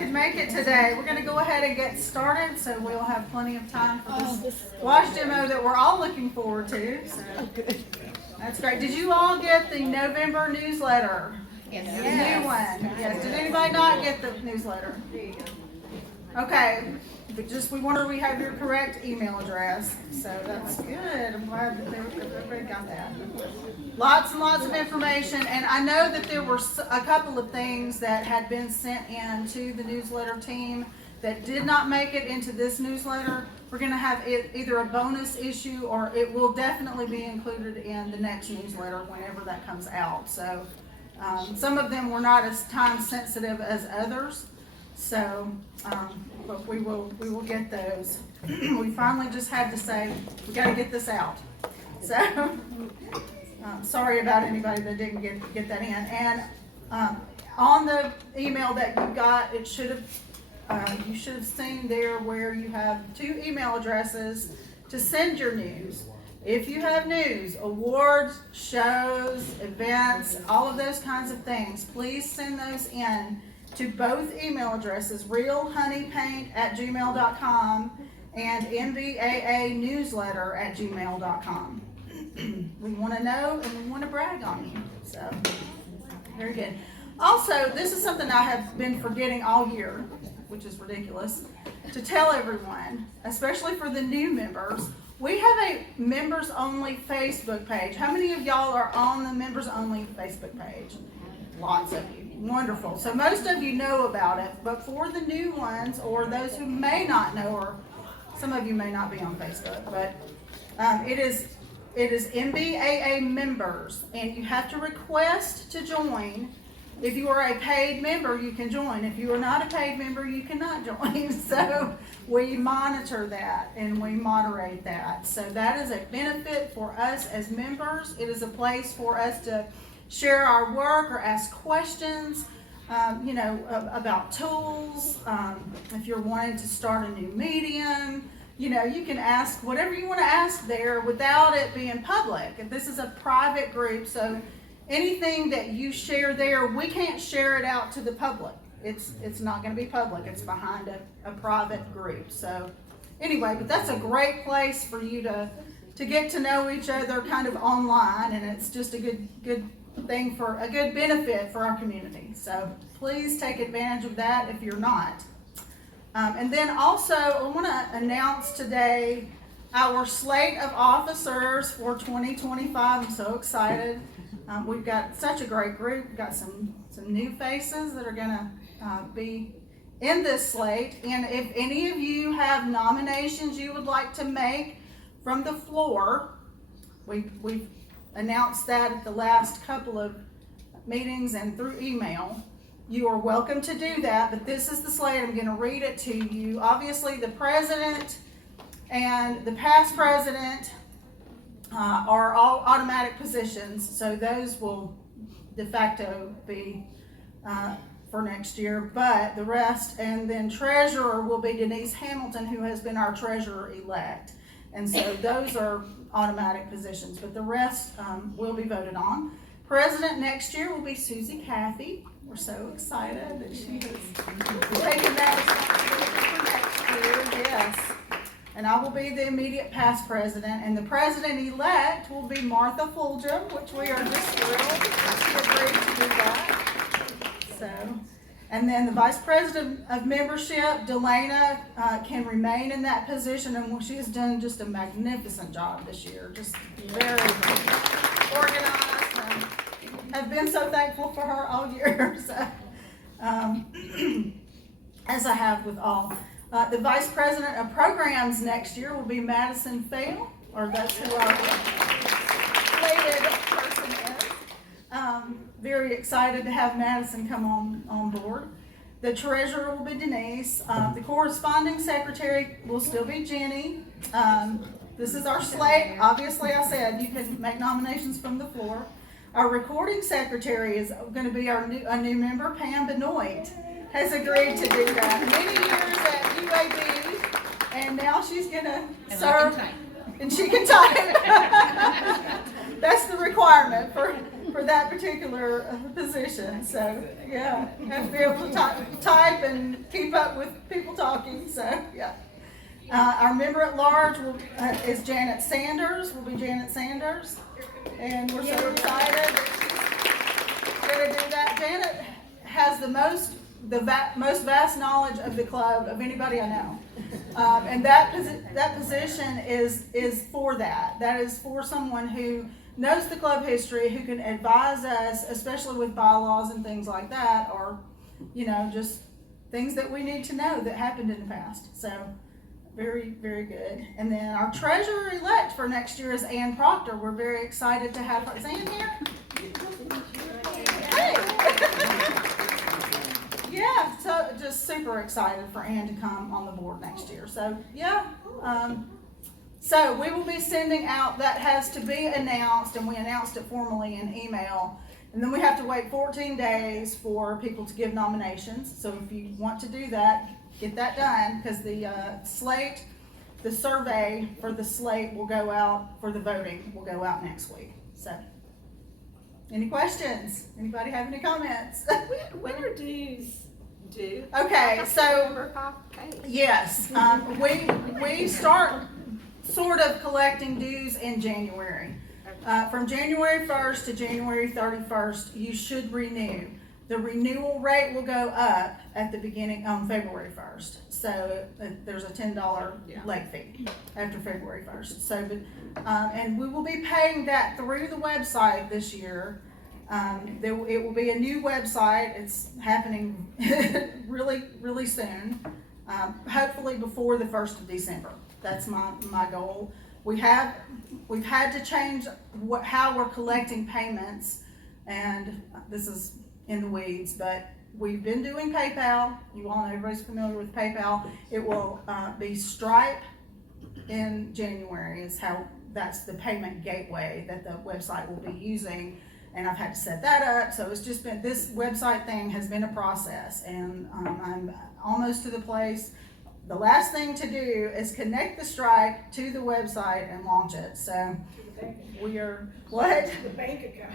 could make it today. We're going to go ahead and get started, so we'll have plenty of time for this wash demo that we're all looking forward to. So that's great. Did you all get the November newsletter? Yes. The new one. Yes. Did anybody not get the newsletter? Okay. But just we wonder we have your correct email address, so that's good. I'm glad that everybody got that. Lots and lots of information, and I know that there were a couple of things that had been sent in to the newsletter team that did not make it into this newsletter. We're going to have it either a bonus issue or it will definitely be included in the next newsletter whenever that comes out. So some of them were not as time sensitive as others. So, but we will get those. We finally just had to say, we got to get this out. So, sorry about anybody that didn't get that in. And on the email that you got, it should have, you should have seen there where you have 2 email addresses to send your news. If you have news, awards, shows, events, all of those kinds of things, please send those in to both email addresses, realhoneypaint@gmail.com and mbaanewsletter@gmail.com. We want to know and we want to brag on you. So, very good. Also, this is something I have been forgetting all year, which is ridiculous, to tell everyone, especially for the new members. We have a members-only Facebook page. How many of y'all are on the members-only Facebook page? Lots of you. Wonderful. So most of you know about it, but for the new ones or those who may not know, or some of you may not be on Facebook, but it is MBAA members, and you have to request to join. If you are a paid member, you can join. If you are not a paid member, you cannot join. So we monitor that and we moderate that. So that is a benefit for us as members. It is a place for us to share our work or ask questions, about tools. If you're wanting to start a new medium, you can ask whatever you want to ask there without it being public. And this is a private group, so anything that you share there, we can't share it out to the public. It's not going to be public. It's behind a private group. So anyway, but that's a great place for you to get to know each other kind of online, and it's just a good thing for a good benefit for our community. So please take advantage of that if you're not. And then also I want to announce today our slate of officers for 2025. I'm so excited. We've got such a great group. We've got some new faces that are going to be in this slate. And if any of you have nominations you would like to make from the floor, we've announced that at the last couple of meetings and through email. You are welcome to do that, but this is the slate. I'm going to read it to you. Obviously, the president and the past president are all automatic positions, so those will de facto be for next year, but the rest, and then treasurer will be Denise Hamilton, who has been our treasurer-elect. And so those are automatic positions, but the rest will be voted on. President next year will be Susie Caffey. We're so excited that she has taken that responsibility for next year. Yes. And I will be the immediate past president, and the president-elect will be Martha Fulghum, which we are just thrilled she agreed to do that. So. And then the Vice President of Membership, Delana, can remain in that position, and she has done just a magnificent job this year. Just very organized, and have been so thankful for her all year. So, as I have with all. The Vice President of Programs next year will be Madison Fail, or that's who our slated person is. Very excited to have Madison come on board. The treasurer will be Denise. The corresponding secretary will still be Jenny. This is our slate. Obviously, I said you can make nominations from the floor. Our recording secretary is going to be a new member, Pam Benoit, has agreed to do that. Many years at UAB, and now she's going to serve. And she can type. That's the requirement for for that particular position. So yeah, have to be able to type and keep up with people talking. So yeah. Our member at large is Janet Sanders. Will be Janet Sanders, and we're so excited. We're going to do that. Janet has the most vast knowledge of the club of anybody I know, and that position is for that. That is for someone who knows the club history, who can advise us, especially with bylaws and things like that, or just things that we need to know that happened in the past. So. Very, very good. And then our treasurer-elect for next year is Ann Proctor. We're very excited to have her. Is Ann here? Hey! Yeah, so just super excited for Ann to come on the board next year. So, yeah. So we will be sending out, that has to be announced, and we announced it formally in email. And then we have to wait 14 days for people to give nominations. So if you want to do that, get that done, because the survey for the slate will go out, for the voting will go out next week. So, any questions? Anybody have any comments? When are dues due? Okay, so Number 5 pay. yes, we start sort of collecting dues in January. From January 1st to January 31st, you should renew. The renewal rate will go up at the beginning on February 1st. So there's a $10 late fee after February 1st. So, and we will be paying that through the website this year. It will be a new website. It's happening really, really soon. Hopefully before the 1st of December. That's my goal. We've had to change how we're collecting payments, and this is in the weeds, but we've been doing PayPal. You all know, everybody's familiar with PayPal. It will be Stripe in January that's the payment gateway that the website will be using, and I've had to set that up. So it's just been, this website thing has been a process, and I'm almost to the place. The last thing to do is connect the Stripe to the website and launch it. So we are, what? The bank account.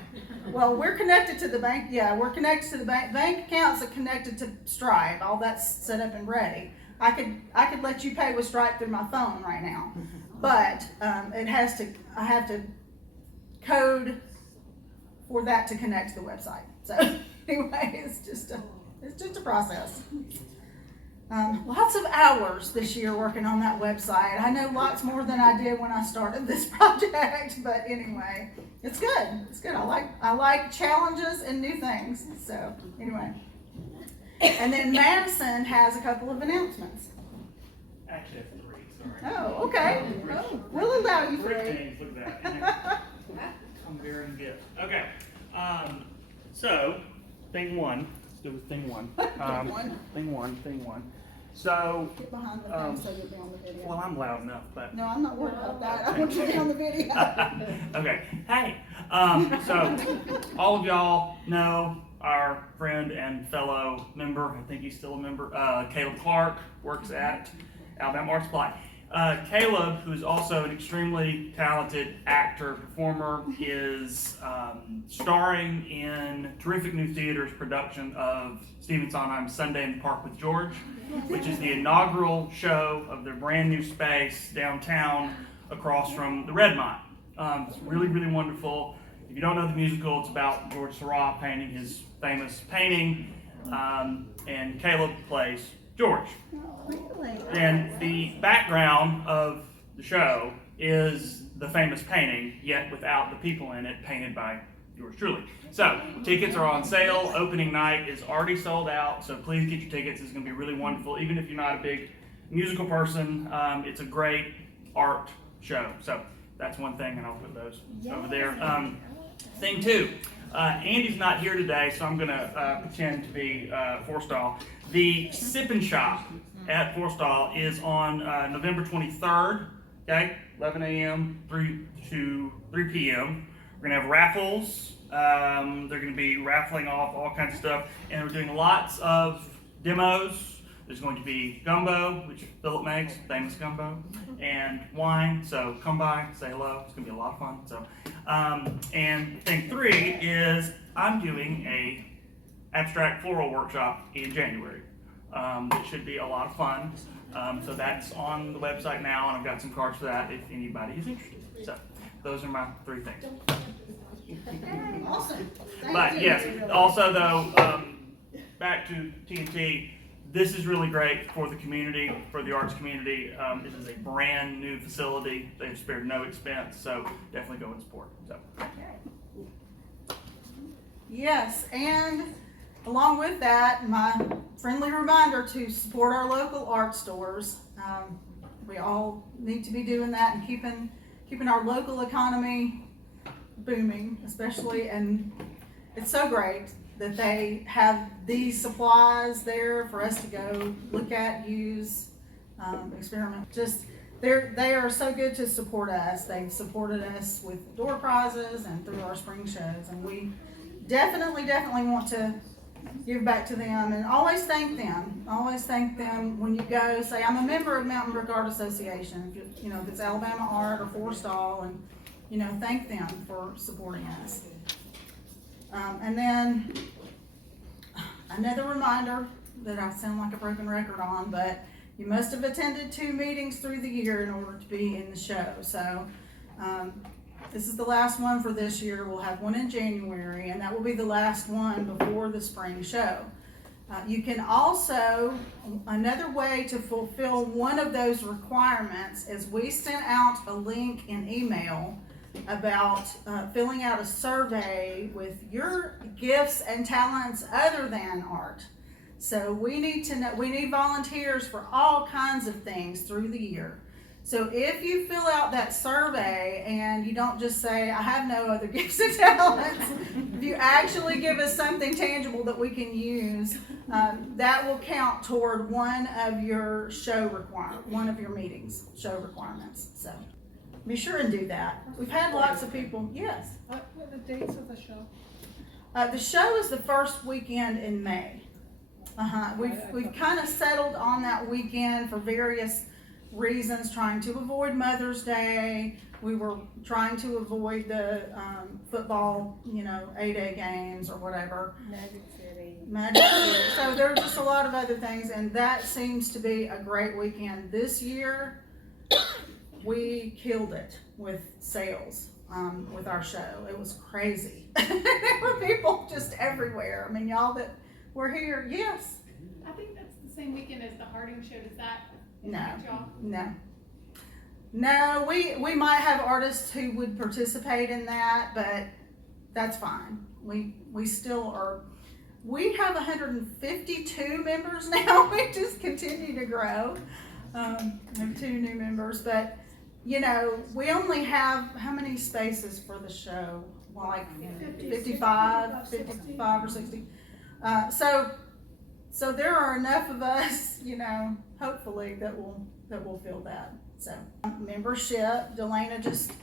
Well, we're connected to the bank. Yeah, we're connected to the bank. Bank accounts are connected to Stripe. All that's set up and ready. I could let you pay with Stripe through my phone right now, but I have to code for that to connect to the website. So anyway, it's just a process. Lots of hours this year working on that website. I know lots more than I did when I started this project, but anyway, it's good. It's good. I like challenges and new things. So anyway, and then Madison has a couple of announcements. Actually, I have 3. Sorry. Oh, okay. Oh, we'll allow you 3. Look at that. Come here and get. Okay. So, thing 1. Let's do thing 1. Thing one. So, Get behind the thing so you'll be on the video. well, I'm loud enough, but. No, I'm not worried about that. I want you to be on the video. Okay. Hey. So, all of y'all know our friend and fellow member, I think he's still a member, Caleb Clark, works at Alabama Art Supply. Caleb, who is also an extremely talented actor, performer, is starring in terrific new theater's production of Stephen Sondheim's Sunday in the Park with George, which is the inaugural show of their brand new space downtown across from the Red Mine. It's really, really wonderful. If you don't know the musical, it's about George Seurat painting his famous painting, and Caleb plays George. And the background of the show is the famous painting, yet without the people in it, painted by yours truly. So, tickets are on sale. Opening night is already sold out, so please get your tickets. It's going to be really wonderful. Even if you're not a big musical person, it's a great art show. So, that's one thing, and I'll put those over there. Thing 2, Andy's not here today, so I'm going to pretend to be Forstall. The Sip and Shop at Forstall is on November 23rd, okay, 11 a.m. to 3 p.m. We're going to have raffles. They're going to be raffling off all kinds of stuff, and we're doing lots of demos there's going to be gumbo, which Philip makes, famous gumbo, and wine. So come by, say hello. It's gonna be a lot of fun. So, and thing 3 is I'm doing a abstract floral workshop in January. It should be a lot of fun. So that's on the website now, and I've got some cards for that if anybody is interested. So those are my 3 things. Awesome. Thank But you. yes, also though, back to TNT, this is really great for the community, for the arts community. This is a brand new facility. They've spared no expense, so definitely go and support. So. Yes, and along with that, my friendly reminder to support our local art stores. We all need to be doing that and keeping our local economy booming, especially, and it's so great that they have these supplies there for us to go look at, use, experiment. Just they are so good to support us. They've supported us with door prizes and through our spring shows, and we definitely want to give back to them and always thank them. Always thank them when you go. Say, I'm a member of Mountain Brook Art Association. If it's Alabama Art or Forstall, and thank them for supporting us. And then another reminder that I sound like a broken record on, but you must have attended 2 meetings through the year in order to be in the show. So this is the last one for this year. We'll have one in January, and that will be the last one before the spring show. You can also, another way to fulfill one of those requirements is we sent out a link in email about filling out a survey with your gifts and talents other than art. So we need volunteers for all kinds of things through the year. So if you fill out that survey and you don't just say, I have no other gifts and talents, if you actually give us something tangible that we can use, that will count toward one of your one of your meetings, show requirements. So be sure and do that. We've had lots of people, yes. What are the dates of the show? The show is the first weekend in May. We've kind of settled on that weekend for various reasons, trying to avoid Mother's Day. We were trying to avoid the football, A-Day games or whatever. Magic City. So there are just a lot of other things, and that seems to be a great weekend. This year, we killed it with sales with our show. It was crazy. There were people just everywhere. I mean, y'all that were here, yes. I think that's the same weekend as the Harding show. Does that No, impact y'all? no. We might have artists who would participate in that, but that's fine. We still are. We have 152 members now. We just continue to grow. We have 2 new members, but we only have how many spaces for the show? Well, like 55 or 60. So there are enough of us, hopefully that will fill that. So membership, Delana just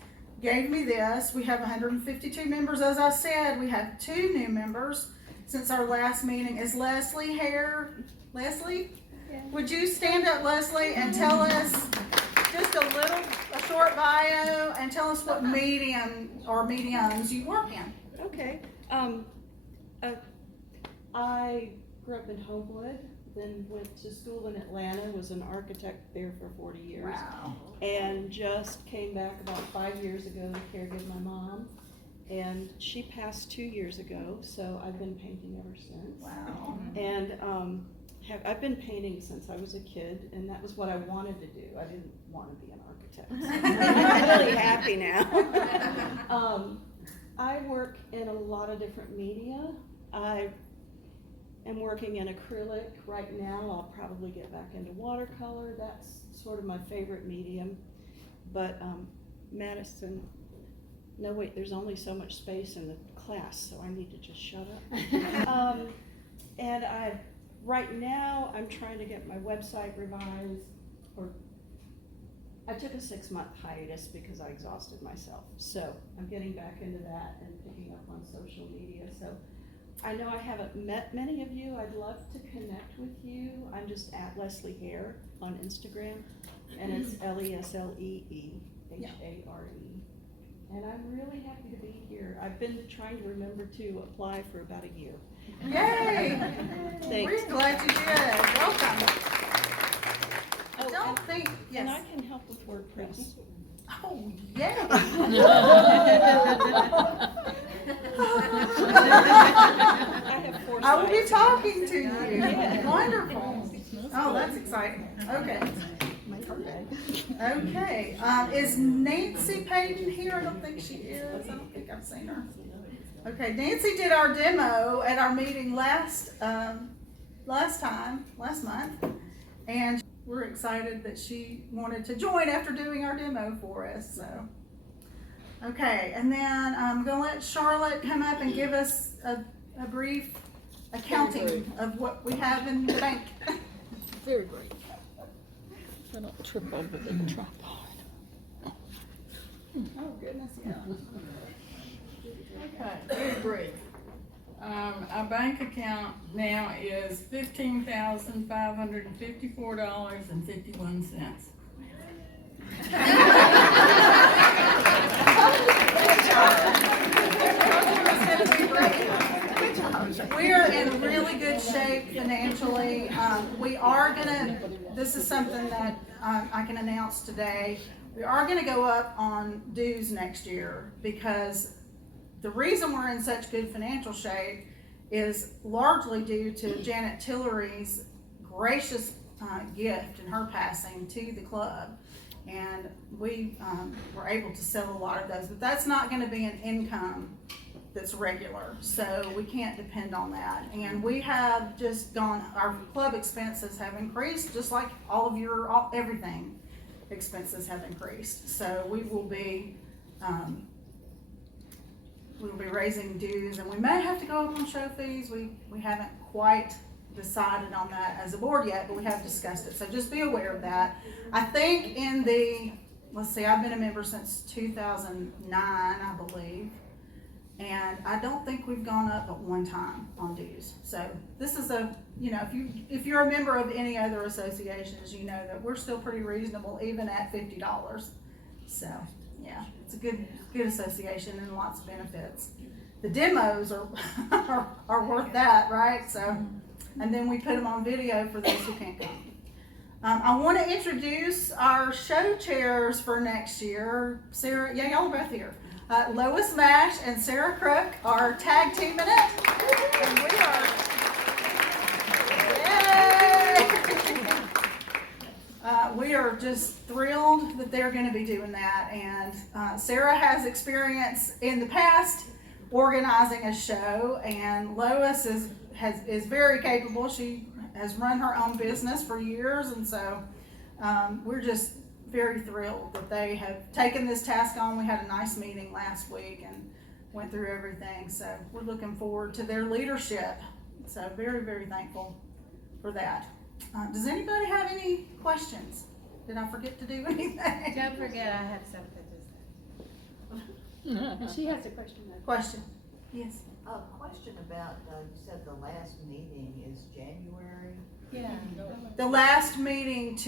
gave me this. We have 152 members, as I said. We have 2 new members since our last meeting. Is Leslie here? Leslie? Yeah. Would you stand up, Leslie, and tell us just a short bio and tell us what medium or mediums you work in? Okay. I grew up in Homewood, then went to school in Atlanta, was an architect there for 40 years. Wow. And just came back about 5 years ago to caregive my mom. And she passed 2 years ago, so I've been painting ever since. Wow. And I've been painting since I was a kid, and that was what I wanted to do. I didn't want to be an architect. I'm really happy now. I work in a lot of different media. I am working in acrylic right now. I'll probably get back into watercolor. That's sort of my favorite medium. But Madison, no wait, there's only so much space in the class, so I need to just shut up. And right now I'm trying to get my website revised, or I took a 6-month hiatus because I exhausted myself. So I'm getting back into that and picking up on social media. So I know I haven't met many of you. I'd love to connect with you. I'm just at Leslie Hare on Instagram, and it's LesleeHare. And I'm really happy to be here. I've been trying to remember to apply for about a year. Yay! Thanks. We're glad you did. Welcome. Oh, Don't think, And I yes. can help with WordPress. Oh, yeah. I have 4 I will be sites. talking to you. Yeah. Wonderful. Oh, that's exciting. Okay. Okay. Is Nancy Payton here? I don't think she is. I don't think I've seen her. Okay. Nancy did our demo at our meeting last month, and we're excited that she wanted to join after doing our demo for us. So. Okay, and then I'm gonna let Charlotte come up and give us a brief accounting of what we have in the bank. Very great. I don't trip over the tripod. Oh, goodness, yeah. Okay, very brief. Our bank account now is $15,554.51. We are in really good shape financially. We are gonna, this is something that I can announce today. We are gonna go up on dues next year because the reason we're in such good financial shape is largely due to Janet Tillery's gracious gift in her passing to the club. And we were able to sell a lot of those, but that's not gonna be an income that's regular, so we can't depend on that. And we have just gone, our club expenses have increased, just like all of your, everything expenses have increased. So we will be raising dues, and we may have to go up on show fees. We haven't quite decided on that as a board yet, but we have discussed it, so just be aware of that. I think in the, let's see, I've been a member since 2009, I believe. And I don't think we've gone up but one time on dues. So this is a, if you're a member of any other associations, you know that we're still pretty reasonable even at $50. So yeah, it's a good association and lots of benefits. The demos are are worth that, right? So, and then we put them on video for those who can't come. I want to introduce our show chairs for next year. Sarah, yeah, y'all are both here. Lois Mash and Sarah Crook are tag teaming it, and we are, yay! We are just thrilled that they're going to be doing that. And Sarah has experience in the past organizing a show, and Lois is very capable. She has run her own business for years, and so we're just very thrilled that they have taken this task on. We had a nice meeting last week and went through everything, so we're looking forward to their leadership. So very, very thankful for that. Does anybody have any questions? Did I forget to do anything? Don't forget, I have something to say. And she has a question. Question? Yes. A question about, you said the last meeting is January? Yeah. The last meeting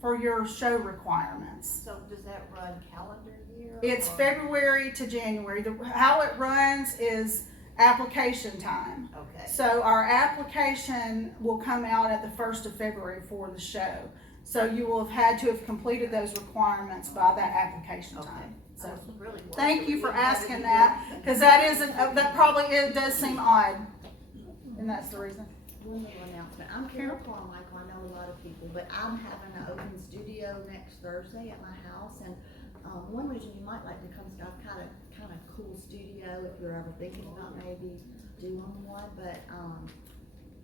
for your show requirements. So does that run calendar year? It's or- February to January. How it runs is application time. Okay, So our application will come out at the 1st of February for the show. So you will have had to have completed those requirements by that application okay. time. I So was really worried thank you we for didn't have asking any that, more. because that probably does seem odd. And that's the reason. One little announcement. I'm Carol Carmichael. I know a lot of people, but I'm having an open studio next Thursday at my house, and one reason you might like to come is I've kind of cool studio if you're ever thinking about maybe doing one. But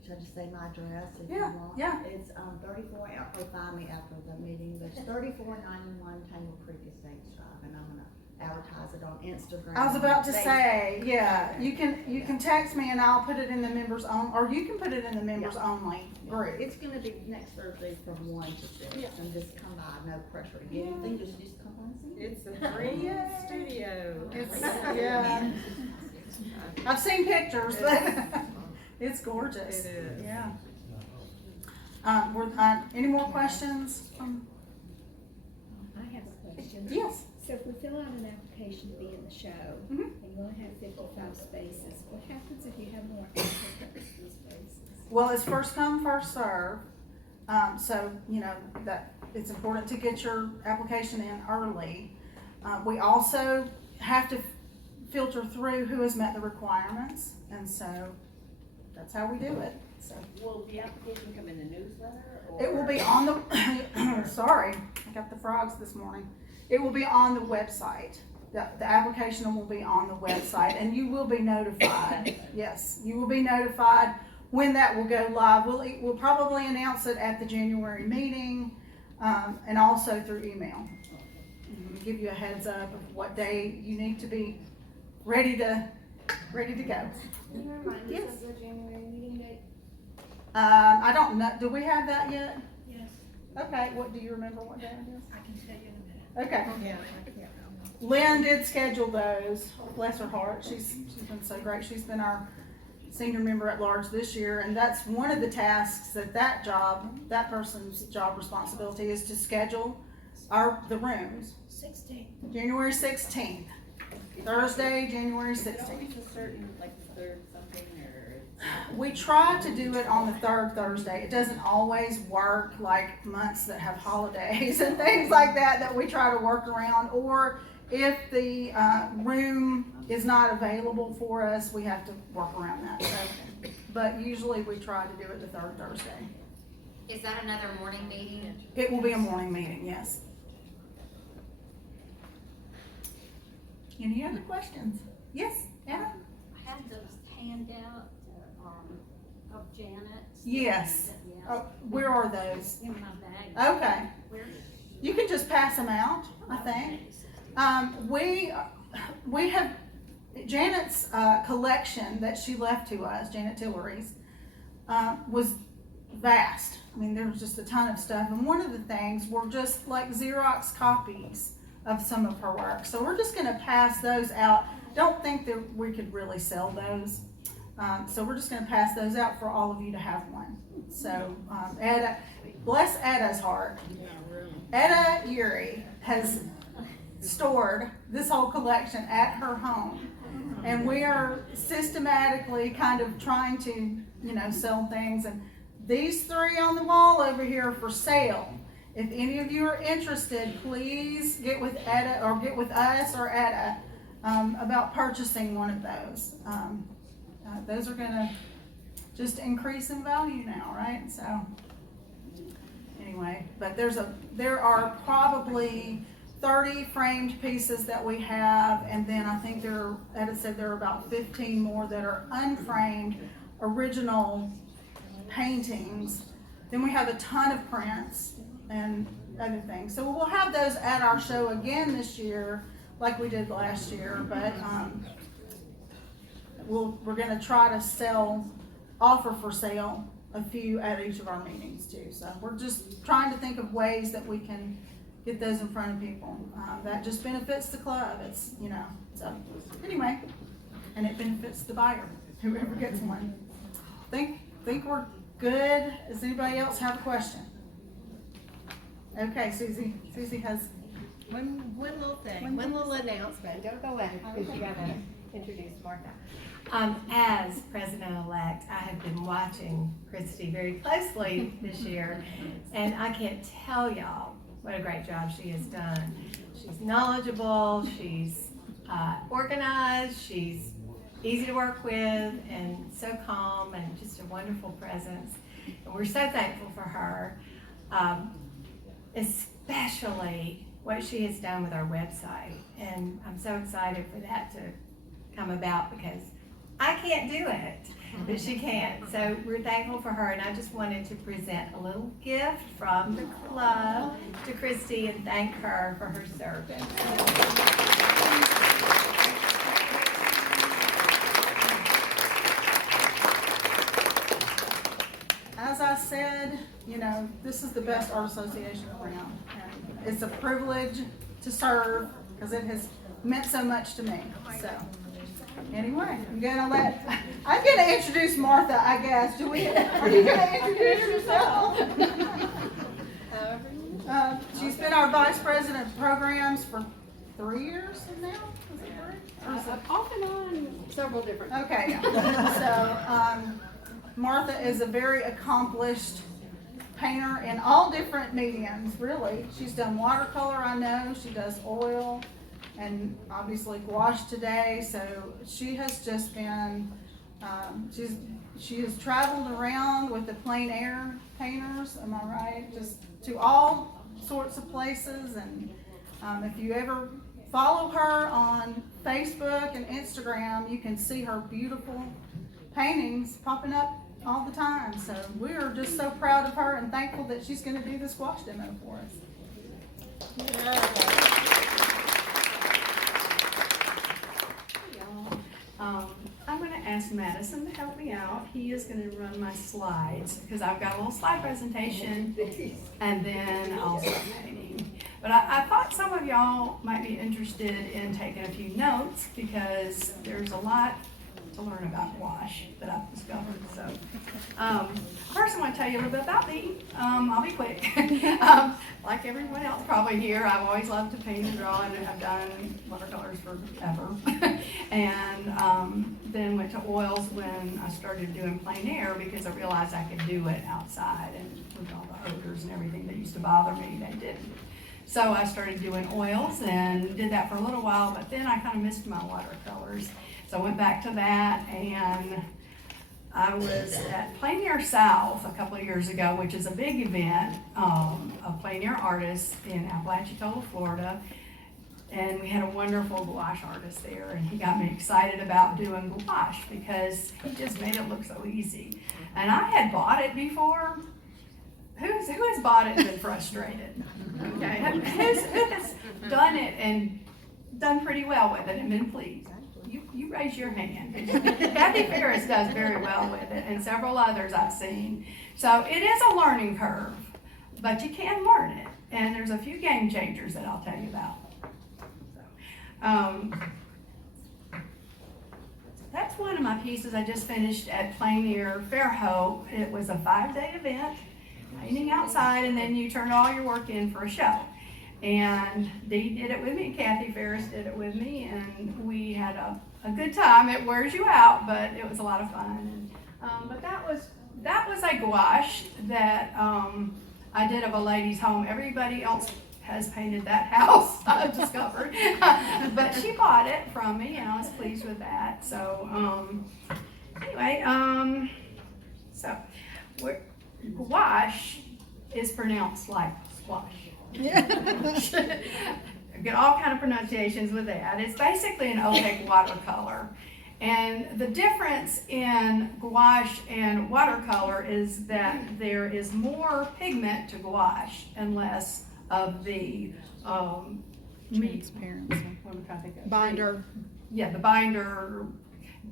should I just say my address if you want? Yeah. It's 34. Or find me after the meeting, but it's 3491 Tangle Creek Estates Drive, and I'm gonna advertise it on Instagram. I was about to Facebook. say, yeah, Okay. you can text me and I'll put it in the members on, or you can put it in the members Yeah. only group. It's gonna be next Thursday from 1 to 6, and just come by, no pressure to get anything, just come by and see. It's a free studio. Yeah. I've seen pictures, but it's gorgeous. It is. Yeah. Any more questions? I have a question. Yes. So if we fill out an application to be in the show, Mhm. and you only have 55 spaces, what happens if you have more applicants for spaces? Well, it's first come, first serve. So, that it's important to get your application in early. We also have to filter through who has met the requirements, and so that's how we do it. So Will the application come in the newsletter, or? it will be on the, sorry, I got the frogs this morning. It will be on the website. The application will be on the website, and you will be notified. Yes, you will be notified when that will go live. We'll probably announce it at the January meeting, and also through email. Give you a heads up of what day you need to be ready to go. Can you remind Yes. us of the January meeting date? I don't know, do we have that yet? Yes, Okay, what, do you remember what day it is? I can tell you in a minute. Okay. Yeah. Lynn did schedule those, bless her heart, she's been so great, she's been our senior member at large this year, and that's one of the tasks that person's job responsibility is to schedule the rooms. 16. January 16th, Thursday, January Is it 16th. always a certain, like the third something, or? We try to do it on the third Thursday. It doesn't always work, like months that have holidays and things like that we try to work around. Or if the room is not available for us, we have to work around that. So, but usually we try to do it the third Thursday. Is that another morning meeting? It will be a morning meeting, yes. Any other questions? Yes, Anna? I had those handout of Janet's. Yes. Yeah. Oh, where are those? In my bag. Okay. Where? You can just pass them out, I think. We have Janet's collection that she left to us, Janet Tillery's, was vast. I mean, there was just a ton of stuff, and one of the things were just like Xerox copies of some of her work. So we're just gonna pass those out. Don't think that we could really sell those. So we're just gonna pass those out for all of you to have one. So, Etta, bless Etta's heart. Etta Uri has stored this whole collection at her home. And we are systematically kind of trying to, sell things. And these three on the wall over here are for sale. If any of you are interested, please get with Etta or get with us or Etta about purchasing one of those. Those are gonna just increase in value now, right? So anyway, but there are probably 30 framed pieces that we have, and then I think Etta said there are about 15 more that are unframed, original paintings. Then we have a ton of prints and other things. So we'll have those at our show again this year, like we did last year, but we're gonna try to offer for sale a few at each of our meetings too. So we're just trying to think of ways that we can get those in front of people. That just benefits the club. It's, so anyway, and it benefits the buyer, whoever gets one. Think we're good. Does anybody else have a question? Okay, Susie. Susie has. One little thing, one little announcement. Don't go away, because you gotta introduce Martha. As president-elect, I have been watching Christy very closely this year, and I can't tell y'all what a great job she has done. She's knowledgeable, she's organized, she's easy to work with, and so calm, and just a wonderful presence. And we're so thankful for her, especially what she has done with our website. And I'm so excited for that to come about, because I can't do it, but she can. So we're thankful for her, and I just wanted to present a little gift from the club to Christy and thank her for her service. As I said, this is the best art association around. And it's a privilege to serve, because it has meant so much to me. So Anyway, I'm gonna introduce Martha, I guess. Are you gonna introduce yourself? She's been our vice president of programs for 3 years now. Is it 3? Or is it- Off and on, several different. Okay. So Martha is a very accomplished painter in all different mediums, really. She's done watercolor, I know. She does oil and obviously gouache today. So she has just been, she has traveled around with the plein air painters, am I right? Just to all sorts of places. And if you ever follow her on Facebook and Instagram, you can see her beautiful paintings popping up all the time. So we are just so proud of her and thankful that she's going to do this gouache demo for us. I'm going to ask Madison to help me out. He is going to run my slides because I've got a little slide presentation and then I'll start painting. But I thought some of y'all might be interested in taking a few notes because there's a lot to learn about gouache that I've discovered. So first I want to tell you a little bit about me. I'll be quick. Like everyone else probably here, I've always loved to paint and draw, and I've done watercolors forever. And then went to oils when I started doing plein air because I realized I could do it outside, and with all the odors and everything that used to bother me, they didn't. So I started doing oils and did that for a little while, but then I kind of missed my watercolors. So I went back to that, and I was at Plein Air South a couple of years ago, which is a big event of plein air artists in Apalachicola, Florida. And we had a wonderful gouache artist there, and he got me excited about doing gouache because he just made it look so easy. And I had bought it before. Who has bought it and been frustrated? Okay, who has done it and done pretty well with it and been pleased? You raise your hand. Kathy Ferris does very well with it, and several others I've seen. So it is a learning curve, but you can learn it. And there's a few game changers that I'll tell you about. That's one of my pieces I just finished at Plein Air Fairhope. It was a 5-day event, painting outside, and then you turn all your work in for a show. And Dee did it with me, Kathy Ferris did it with me, and we had a good time. It wears you out, but it was a lot of fun. And, but that was a gouache that I did of a lady's home. Everybody else has painted that house, I've discovered. But she bought it from me, and I was pleased with that. So anyway, so gouache is pronounced like squash. Get all kind of pronunciations with that. It's basically an opaque watercolor. And the difference in gouache and watercolor is that there is more pigment to gouache and less of the Transparency. what am I trying to think of? Binder. Yeah, the binder,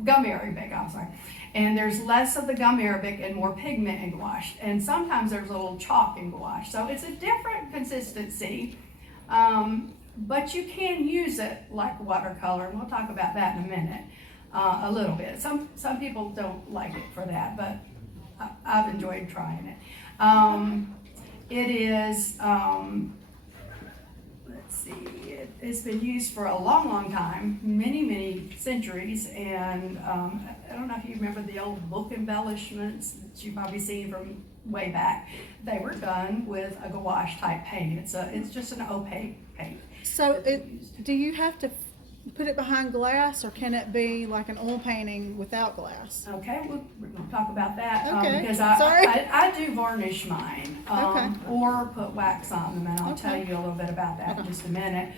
gum arabic, I'm sorry. And there's less of the gum arabic and more pigment in gouache. And sometimes there's a little chalk in gouache. So it's a different consistency, but you can use it like watercolor. And we'll talk about that in a minute, a little bit. Some people don't like it for that, but I've enjoyed trying it. It is, let's see, it's been used for a long, long time, many, many centuries, and I don't know if you remember the old book embellishments that you've probably seen from way back. They were done with a gouache type paint. It's just an opaque paint. So do you have to put it behind glass, or can it be like an oil painting without glass? Okay, we're going to talk about that Okay, because sorry. I do varnish mine or put wax on them, and I'll tell you a little bit about that in just a minute.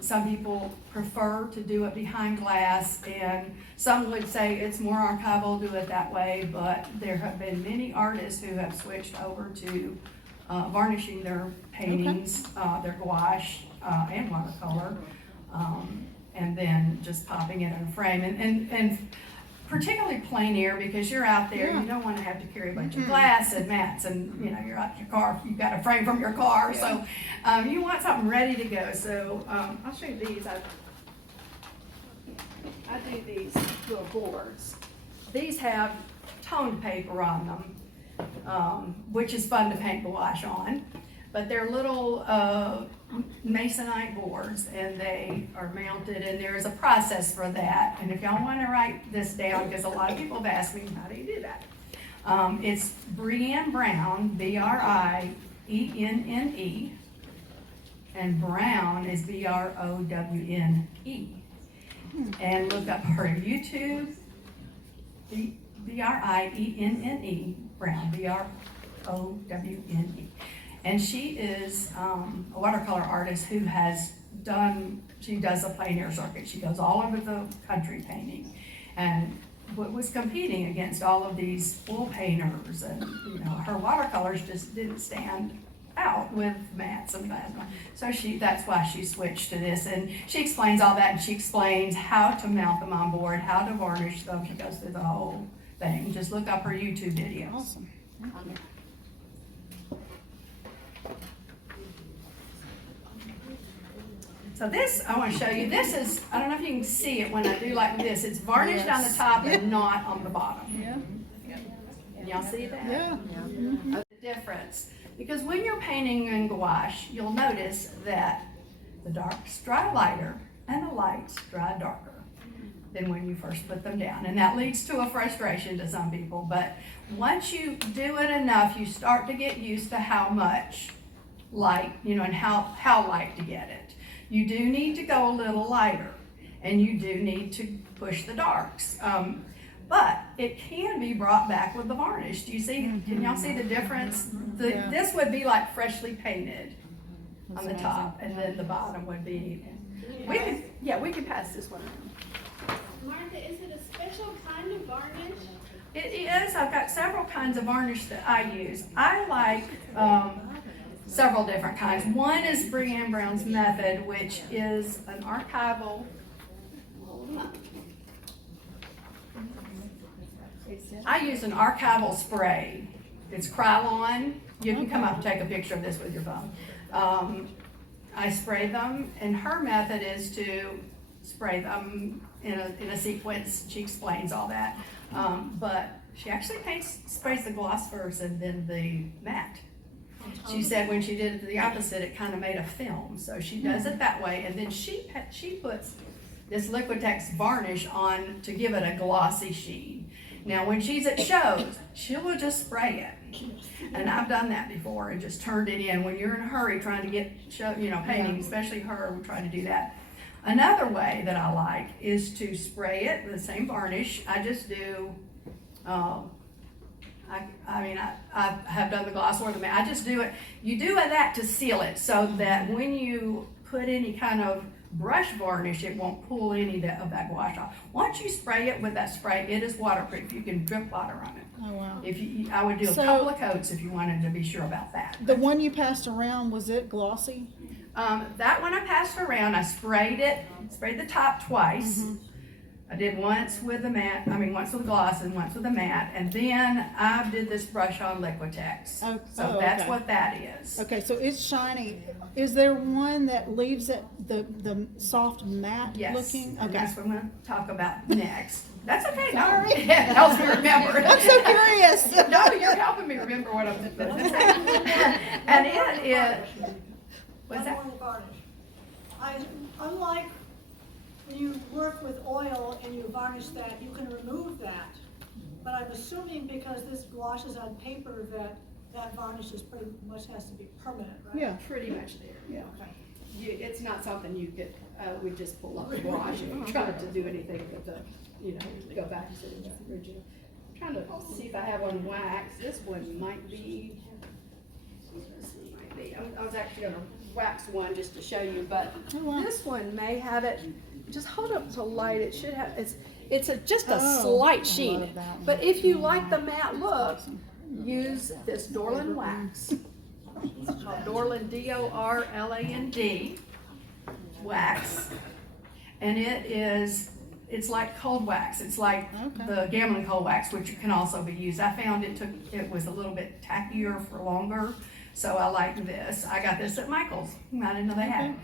Some people prefer to do it behind glass, and some would say it's more archival, do it that way, but there have been many artists who have switched over to varnishing their paintings, their gouache and watercolor, and then just popping it in a frame. And particularly plein air, because you're out there, you don't want to have to carry a bunch of glass and mats, and you're out in your car, you've got a frame from your car, so you want something ready to go. So I'll show you these. I do these little boards. These have toned paper on them, which is fun to paint gouache on. But they're little masonite boards, and they are mounted, and there's a process for that. And if y'all want to write this down, because a lot of people have asked me, how do you do that? It's Brienne Brown, Brine, and Brown is Browne. And look up her YouTube, Brienne, Brown, Browne. And she is a watercolor artist who she does a plein air circuit. She goes all over the country painting. And was competing against all of these oil painters, and her watercolors just didn't stand out with mats and plasma. So that's why she switched to this, and she explains all that, and she explains how to mount them on board, how to varnish them. She goes through the whole thing. Just look up her YouTube videos. Awesome. So this, I want to show you, this is, I don't know if you can see it when I do like this, it's varnished on the top and not on the bottom. Yeah. Can y'all see that? Yeah. The difference, because when you're painting in gouache, you'll notice that the darks dry lighter and the lights dry darker than when you first put them down. And that leads to a frustration to some people, but once you do it enough, you start to get used to how much light, and how light to get it. You do need to go a little lighter, and you do need to push the darks. But it can be brought back with the varnish. Do you see? Can y'all see the difference? This would be like freshly painted on the top, and then the bottom would be. We can pass this one around. Martha, is it a special kind of varnish? It is. I've got several kinds of varnish that I use. I like several different kinds. One is Brienne Brown's method, which is an archival. I use an archival spray. It's Krylon. You can come up and take a picture of this with your phone. I spray them, and her method is to spray them in a sequence. She explains all that. But she actually sprays the gloss first and then the matte. She said when she did the opposite, it kind of made a film. So she does it that way, and then she puts this Liquitex varnish on to give it a glossy sheen. Now when she's at shows, she will just spray it. And I've done that before and just turned it in when you're in a hurry trying to get painting, especially her, we're trying to do that. Another way that I like is to spray it with the same varnish. I just do, I have done the gloss or the matte. I just do it. You do that to seal it so that when you put any kind of brush varnish, it won't pull any of that gouache off. Once you spray it with that spray, it is waterproof. You can drip water on it. Oh, wow. I would do a couple of coats if you wanted to be sure about that. The one you passed around, was it glossy? That one I passed around. I sprayed the top twice. Mm-hmm. I did once with the matte, once with the gloss and once with the matte, and then I did this brush on Liquitex. So that's okay. what that is. Okay, so it's shiny. Is there one that leaves it the soft matte looking? Okay. That's what I'm going to talk about next. That's okay. Sorry. It helps me remember. I'm so curious. No, you're helping me remember what I'm supposed to say. And it is. What's that? Unlike when you work with oil and you varnish that, you can remove that. But I'm assuming because this gouache is on paper that varnish is pretty much has to be permanent, right? Yeah. Pretty much there. Yeah. Okay. It's not something you could, we just pull up the gouache and try to do anything but go back to the original. I'm trying to see if I have one wax. This one might be, I was actually gonna wax one just to show you, but this one may have it. Just hold up to light. It should have. It's just a slight sheen. But if you like the matte look, use this Dorland wax. It's called Dorland Dorland wax, and it's like cold wax. It's like the Gamelin cold wax, which can also be used. I found it was a little bit tackier for longer, So I like this. I got this at Michael's. I didn't know they had it.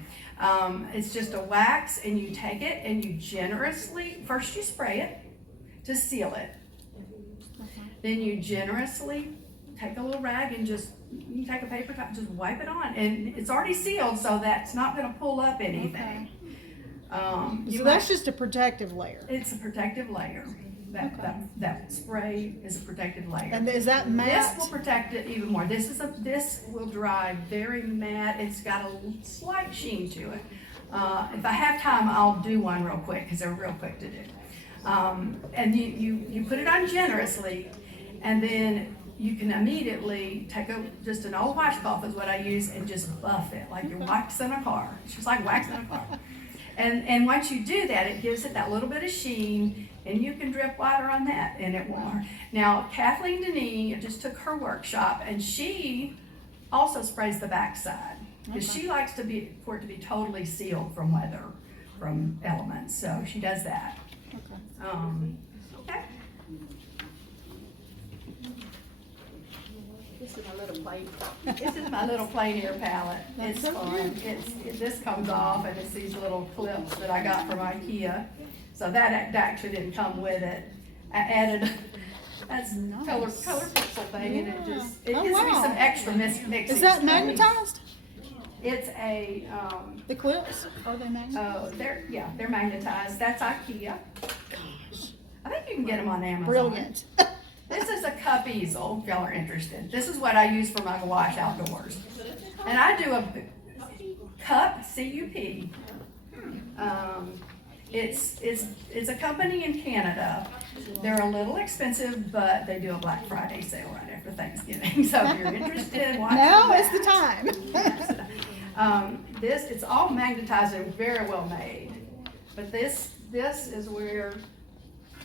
It's just a wax, and you take it and you generously, first you spray it to seal it. Then you generously take a little rag and just, you take a paper towel, just wipe it on. And it's already sealed, so that's not gonna pull up anything. So that's just a protective layer. It's a protective layer. That spray is a protective layer. And is that matte? This will protect it even more. This will dry very matte. It's got a slight sheen to it. If I have time, I'll do one real quick because they're real quick to do. And you put it on generously, and then you can immediately take just an old washcloth is what I use, and just buff it like you're waxing a car. It's just like waxing a car. And once you do that, it gives it that little bit of sheen, and you can drip water on that, and it won't hurt. Now, Kathleen Denis just took her workshop, and she also sprays the backside because she likes for it to be totally sealed from weather, from elements. So she does that. Okay. This is my little plate. This is my little plein air palette. It's so fun. This comes off, and it's these little clips that I got from IKEA. So that actually didn't come with it. I added that's color pixel thing, and it gives me some extra mixing. Is that magnetized? It's a The clips? Are they magnetized? they're magnetized. That's IKEA. Gosh. I think you can get them on Amazon. Brilliant. This is a cup easel, if y'all are interested. This is what I use for my gouache outdoors. And I do a cup, C-U-P. It's a company in Canada. They're a little expensive, but they do a Black Friday sale right after Thanksgiving. So if you're interested, watch Now that. is the time. It's all magnetized and very well made. But this is where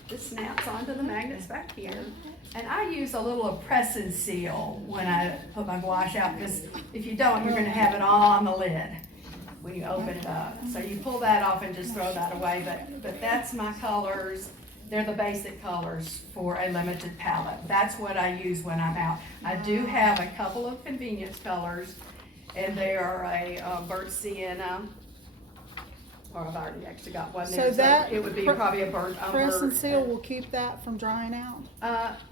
this snaps onto the magnets back here. And I use a little press and seal when I put my gouache out, because if you don't, you're going to have it all on the lid when you open it up. So you pull that off and just throw that away. But that's my colors. They're the basic colors for a limited palette. That's what I use when I'm out. I do have a couple of convenience colors, and they are a burnt sienna. Or I've already actually got one there, so it would be probably a burnt umber. Press and seal will keep that from drying out?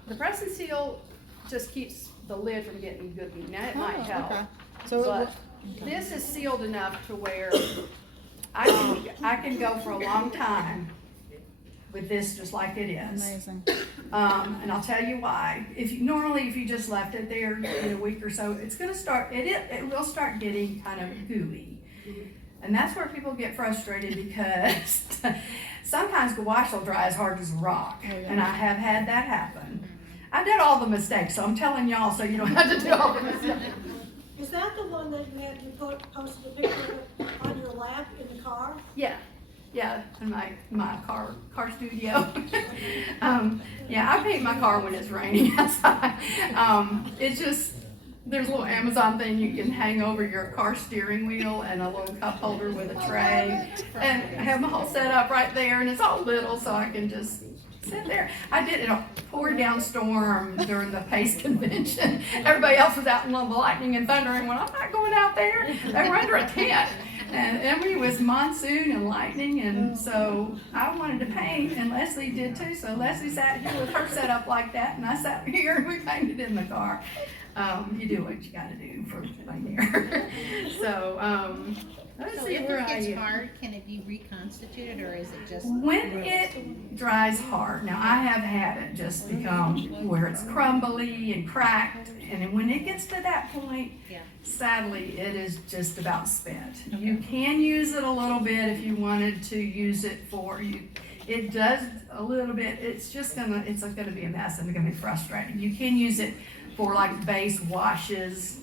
The press and seal just keeps the lid from getting gooey. Now it might help. Okay. So this is sealed enough to where I can go for a long time with this just like it is. Amazing. And I'll tell you why. If you just left it there in a week or so, it's gonna start, it will start getting kind of gooey. And that's where people get frustrated, because sometimes gouache will dry as hard as a rock. And I have had that happen. I did all the mistakes, so I'm telling y'all so you don't have to do all the mistakes. Is that the one that you posted a picture of on your lap in the car? Yeah, in my car studio. I paint my car when it's raining outside. It's just, there's a little Amazon thing you can hang over your car steering wheel, and a little cup holder with a tray, and I have my whole setup right there, and it's all little, so I can just sit there. I did it a poured down storm during the PACE convention. Everybody else was out in the lightning and thunder, and when I'm not going out there, they were under a tent. And it was monsoon and lightning, and so I wanted to paint, and Leslie did too. So Leslie sat here with her setup like that, and I sat here and we painted in the car. You do what you got to do for playing here. So let's see if where it gets I am. hard, can it be reconstituted, or is it just When it dries hard, now I have had it just become where it's crumbly and cracked, and then when it gets to that point, sadly, it is just about spent. You can use it a little bit if you wanted to use it for you. It does a little bit. It's gonna be a mess, and it's gonna be frustrating. You can use it for like base washes,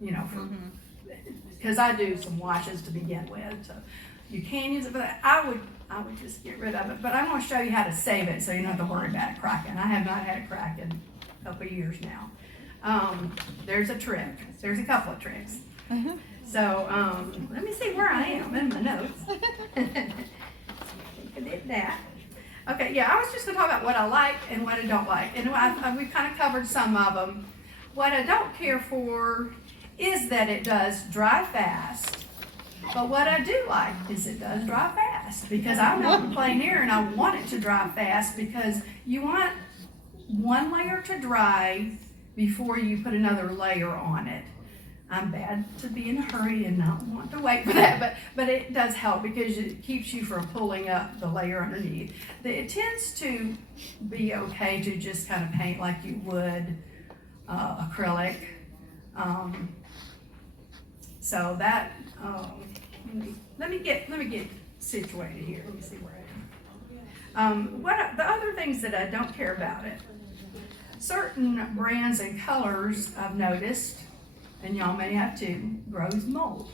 because I do some washes to begin with. So you can use it for that. I would just get rid of it, but I'm going to show you how to save it so you don't have to worry about it cracking. I have not had it crack in a couple of years now. There's a trick. There's a couple of tricks. So let me see where I am in my notes. I did that. Okay, I was just going to talk about what I like and what I don't like. And we've kind of covered some of them. What I don't care for is that it does dry fast. But what I do like is it does dry fast, because I'm out in plein air and I want it to dry fast, because you want one layer to dry before you put another layer on it. I'm bad to be in a hurry and not want to wait for that, but it does help because it keeps you from pulling up the layer underneath. It tends to be okay to just kind of paint like you would acrylic. So that, let me get situated here. Let me see where I am. The other things that I don't care about it, certain brands and colors I've noticed, and y'all may have too, grows mold.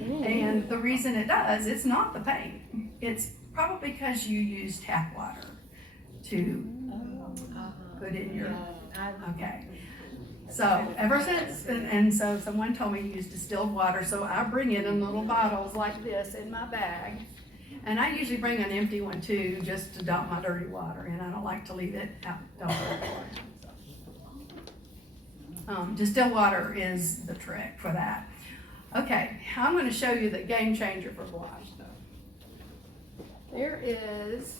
And the reason it does, it's not the paint. It's probably because you use tap water to put in your, okay. So ever since, and so someone told me to use distilled water, so I bring it in little bottles like this in my bag. And I usually bring an empty one too, just to dump my dirty water in. I don't like to leave it out. Distilled water is the trick for that. Okay, I'm going to show you the game changer for gouache though. There is,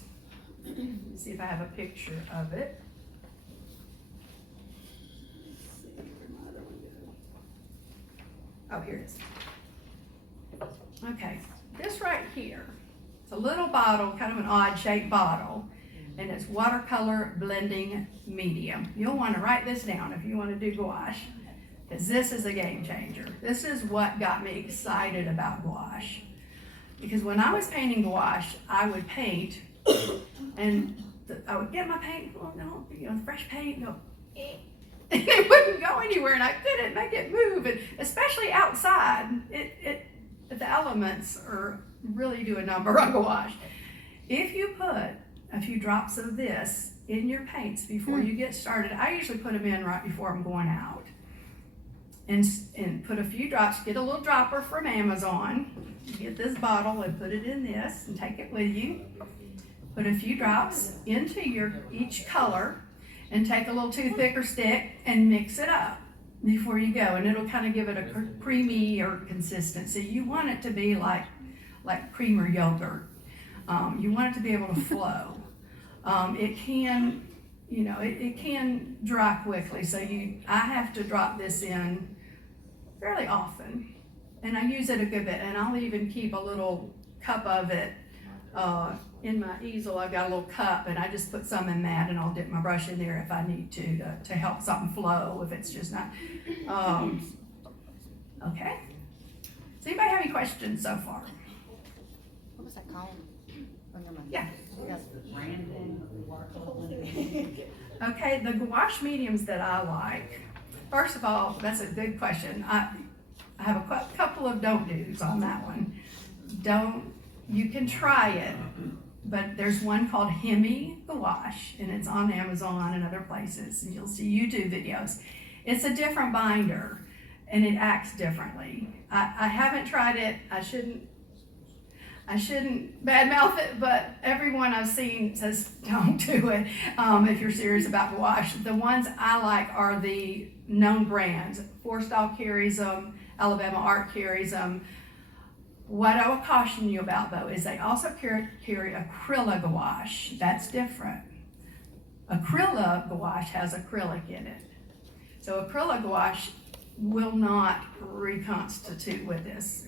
let me see if I have a picture of it. Oh, here it is. Okay, this right here, it's a little bottle, kind of an odd shaped bottle, and it's watercolor blending medium. You'll want to write this down if you want to do gouache, because this is a game changer. This is what got me excited about gouache. Because when I was painting gouache, I would paint, and I would get my paint, fresh paint, go, eh. And it wouldn't go anywhere, and I couldn't make it move, and especially outside, the elements really do a number on gouache. If you put a few drops of this in your paints before you get started, I usually put them in right before I'm going out, and put a few drops. Get a little dropper from Amazon, get this bottle and put it in this, and take it with you. Put a few drops into each color, and take a little too thicker stick and mix it up before you go, and it'll kind of give it a creamier consistency. You want it to be like cream or yogurt. You want it to be able to flow. It can, it can dry quickly, so I have to drop this in fairly often, and I use it a good bit, and I'll even keep a little cup of it in my easel. I've got a little cup, and I just put some in that, and I'll dip my brush in there if I need to help something flow if it's just not. Okay. Does anybody have any questions so far? What was that called? Yeah. Brandon. Okay, the gouache mediums that I like. First of all, that's a good question. I have a couple of don't do's on that one. You can try it, but there's one called Hemi Gouache, and it's on Amazon and other places, and you'll see YouTube videos. It's a different binder, and it acts differently. I haven't tried it. I shouldn't badmouth it, but everyone I've seen says don't do it if you're serious about gouache. The ones I like are the known brands. Forstall carries them, Alabama Art carries them. What I will caution you about though is they also carry acrylic gouache. That's different. Acrylic gouache has acrylic in it. So acrylic gouache will not reconstitute with this.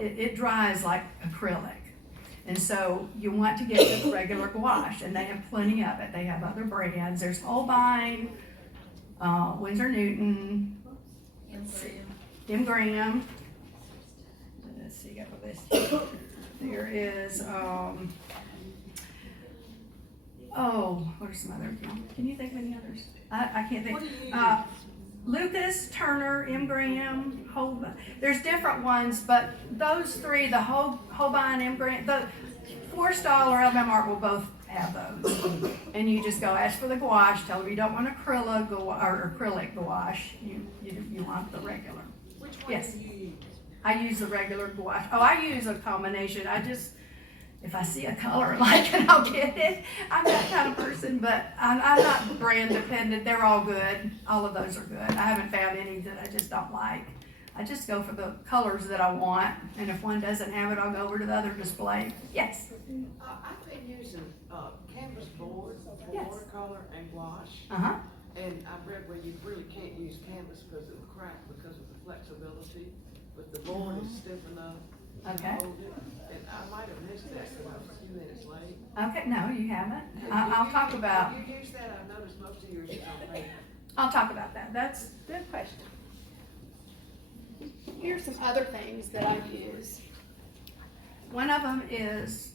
It dries like acrylic. And so you want to get the regular gouache, and they have plenty of it. They have other brands. There's Holbein, Winsor Newton, M. Graham. Let's see, got the list here. There is, what are some others? Can you think of any others? I can't think. Lucas, Turner, M. Graham, Holbein. There's different ones, but those three, the Holbein, M. Graham, the Forstall or Alabama Art will both have those. And you just go ask for the gouache, tell them you don't want acrylic gouache, you want the regular. Which one do you use? I use the regular gouache. I use a combination. if I see a color and like it, I'll get it. I'm that kind of person, but I'm not brand dependent. They're all good. All of those are good. I haven't found any that I just don't like. I just go for the colors that I want, and if one doesn't have it, I'll go over to the other display. Yes? I've been using, canvas board for Yes. watercolor and gouache. Uh-huh. And I've read where you really can't use canvas because it will crack because of the flexibility, but the board is stiff enough to Okay. hold it. And I might have missed that because I was a few minutes late. Okay, no, you haven't. I'll talk about, You use that, I've noticed most of yours is on paper. I'll talk about that. That's a good question. Here's some other things that I use. One of them is,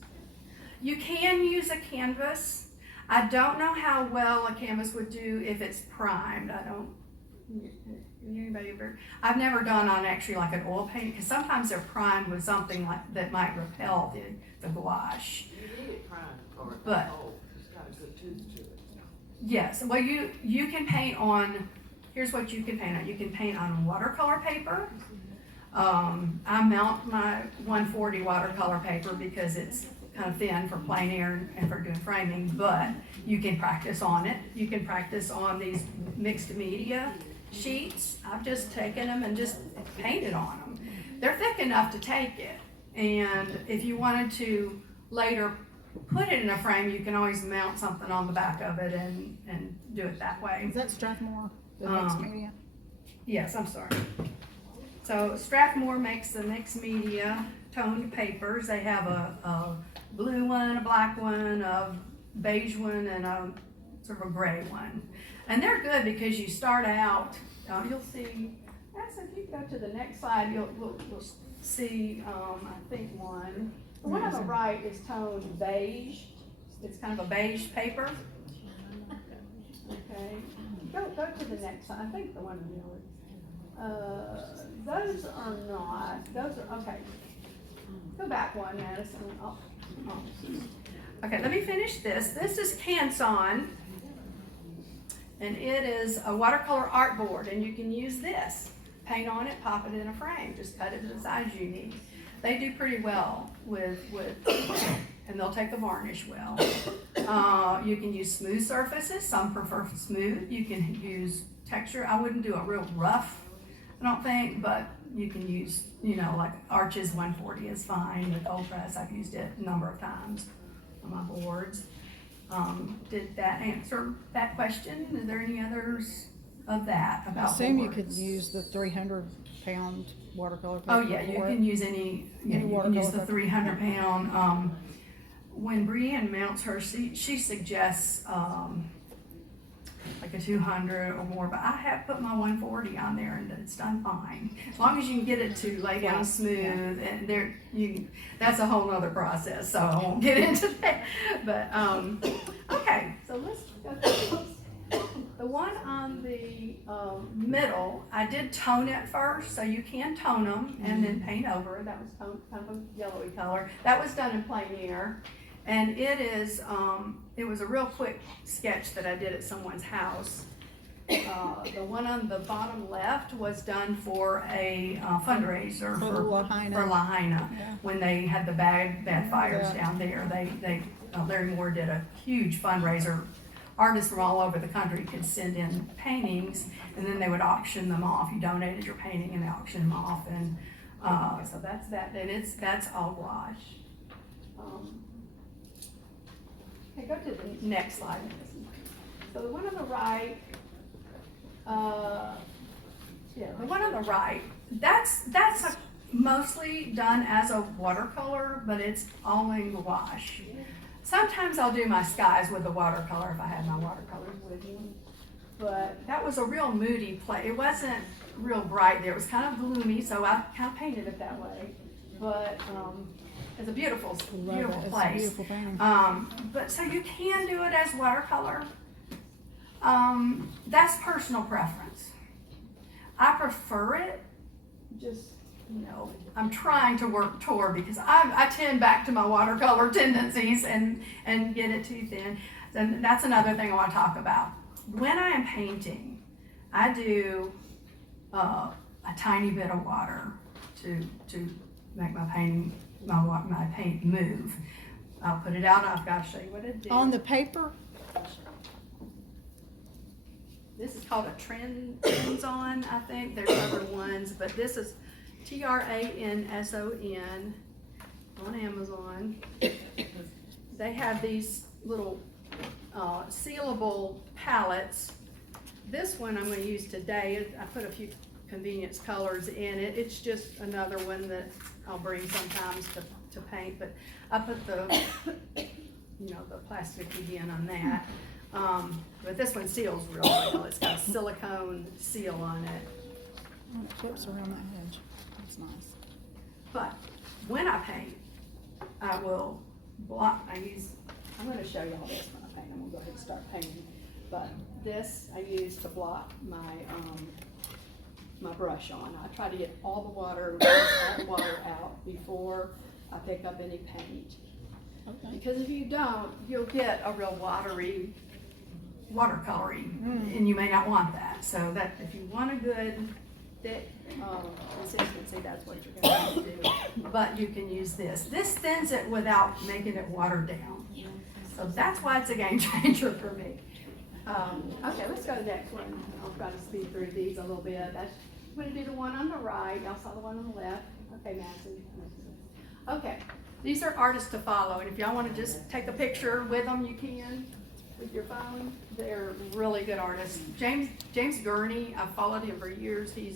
you can use a canvas. I don't know how well a canvas would do if it's primed. Anybody ever? I've never done on actually like an oil paint, because sometimes they're primed with something like that might repel the gouache. You need it primed or But- cold. It's got a good tooth to it. Yes, well you can paint on, here's what you can paint on. You can paint on watercolor paper. I mount my 140 watercolor paper because it's kind of thin for plein air and for doing framing, but you can practice on it. You can practice on these mixed media sheets. I've just taken them and just painted on them. They're thick enough to take it, and if you wanted to later put it in a frame, you can always mount something on the back of it and do it that way. Is that Strathmore, the mixed media? Yes, I'm sorry. So Strathmore makes the mixed media toned papers. They have a blue one, a black one, a beige one, and a sort of a gray one. And they're good because you start out, you'll see, actually if you go to the next slide, we'll see, I think one. The one on the right is toned beige. It's kind of a beige paper. Okay, go to the next slide. I think the one in the middle. Those are not, those are, okay. Go back one, Madison. Okay, let me finish this. This is Canson, and it is a watercolor art board, and you can use this. Paint on it, pop it in a frame, just cut it to the size you need. They do pretty well with and they'll take the varnish well. You can use smooth surfaces. Some prefer smooth. You can use texture. I wouldn't do a real rough, I don't think, but you can use, like Arches 140 is fine. With cold press, I've used it a number of times on my boards. Did that answer that question? Is there any others of that about I assume boards? you could use the 300-pound watercolor paper. Oh yeah, you can use any you can use the 300-pound. When Brienne mounts her, she suggests like a 200 or more, but I have put my 140 on there and it's done fine. As long as you can get it to lay down smooth, and that's a whole nother process, so I won't get into that. But okay, so let's go through these. The one on the middle, I did tone it first, so you can tone them and then paint over it. That was kind of a yellowy color. That was done in plein air. And it was a real quick sketch that I did at someone's house. The one on the bottom left was done for a fundraiser for Lahaina. Yeah. When they had the bad fires down there. Larry Moore did a huge fundraiser. Artists from all over the country could send in paintings, and then they would auction them off. You donated your painting and they auctioned them off, and so that's that. And that's all gouache. Okay, go to the next slide. So the one on the right, the one on the right, that's mostly done as a watercolor, but it's all in gouache. Sometimes I'll do my skies with the watercolor if I have my watercolors with me. But that was a real moody play. It wasn't real bright there. It was kind of gloomy, so I kind of painted it that way. But it's a beautiful place. It's a beautiful painting. But so you can do it as watercolor. That's personal preference. I prefer it. Just, I'm trying to work toward, because I tend back to my watercolor tendencies and get it too thin. And that's another thing I want to talk about. When I am painting, I do a tiny bit of water to make my paint move. I'll put it out, I've got to show you what it did. On the paper? This is called a Trends On, I think. There's other ones, but this is TRANSON on Amazon. They have these little sealable palettes. This one I'm going to use today. I put a few convenience colors in it. It's just another one that I'll bring sometimes to paint, but I put the, the plastic again on that. But this one seals real well. It's got a silicone seal on it. And it clips around that edge. That's nice. But when I paint, I will block, I'm gonna show you all this when I paint. I'm gonna go ahead and start painting. But this I use to block my brush on. I try to get all the water out before I pick up any paint. Okay. Because if you don't, you'll get a real watercolory, and you may not want that. So that if you want a good thick consistency, that's what you're going to do. But you can use this. This thins it without making it watered down. So that's why it's a game changer for me. Okay, let's go to the next one. I'll try to speed through these a little bit. I'm going to do the one on the right. Y'all saw the one on the left. Okay, Madison. Okay, these are artists to follow, and if y'all want to just take a picture with them, you can with your phone. They're really good artists. James Gurney, I've followed him for years. He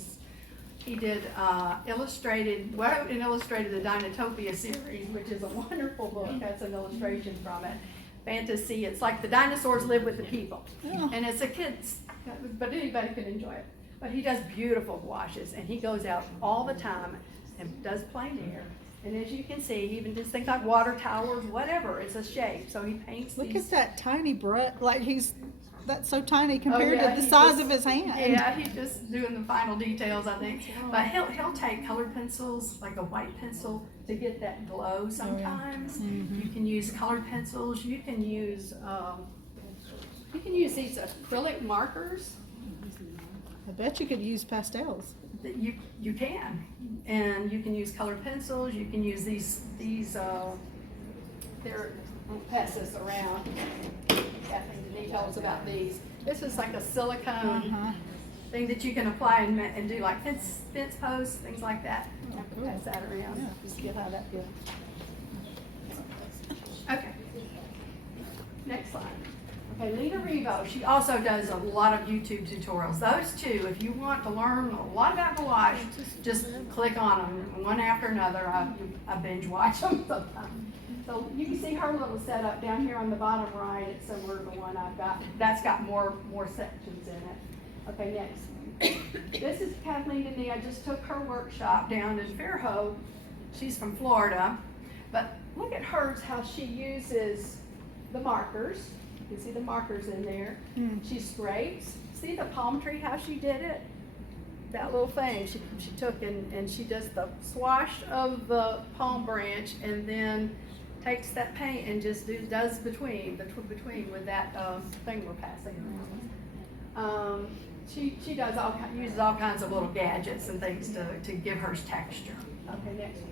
did illustrated the Dinotopia series, which is a wonderful book. That's an illustration from it. Fantasy. It's like the dinosaurs live with the people, and it's a kid's, but anybody can enjoy it. But he does beautiful gouaches, and he goes out all the time and does plein air. And as you can see, even just things like water towers, whatever, it's a shape. So he paints Look these. at that tiny brush, that's so tiny compared to the he's size just- of his hand. Yeah, he's just doing the final details, I think. But he'll take colored pencils, like a white pencil, to get that glow sometimes. You can use colored pencils. You can use these acrylic markers. I bet you could use pastels. You can, and you can use colored pencils. You can use these. I'll pass this around. Kathleen Denise told us about these. This is like a silicone thing that you can apply and do like fence posts, things like that. Pass that around. Just get how that feels. Okay. Next slide. Okay, Lena Revo, she also does a lot of YouTube tutorials. Those two, if you want to learn a lot about gouache, just click on them one after another. I binge watch them sometimes. So you can see her little setup down here on the bottom right. It's similar to the one I've got. That's got more sections in it. Okay, next. This is Kathleen Denny. I just took her workshop down in Fairhope. She's from Florida. But look at hers, how she uses the markers. You can see the markers in there. She scrapes. See the palm tree, how she did it? That little thing she took and she does the swash of the palm branch and then takes that paint and just does between with that thing we're passing around. She uses all kinds of little gadgets and things to give hers texture. Okay, next one.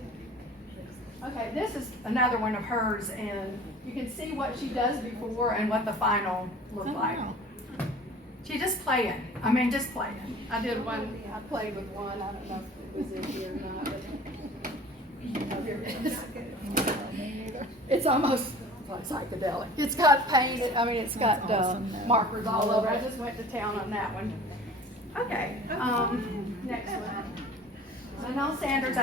Okay, this is another one of hers, and you can see what she does before and what the final looks like. She just playing. Just playing. I did one. I played with one. I don't know if it was in here or not. But here it is. It's almost like psychedelic. It's got painted. It's got markers all over. I just went to town on that one. Okay. Next one. Janelle Sanders,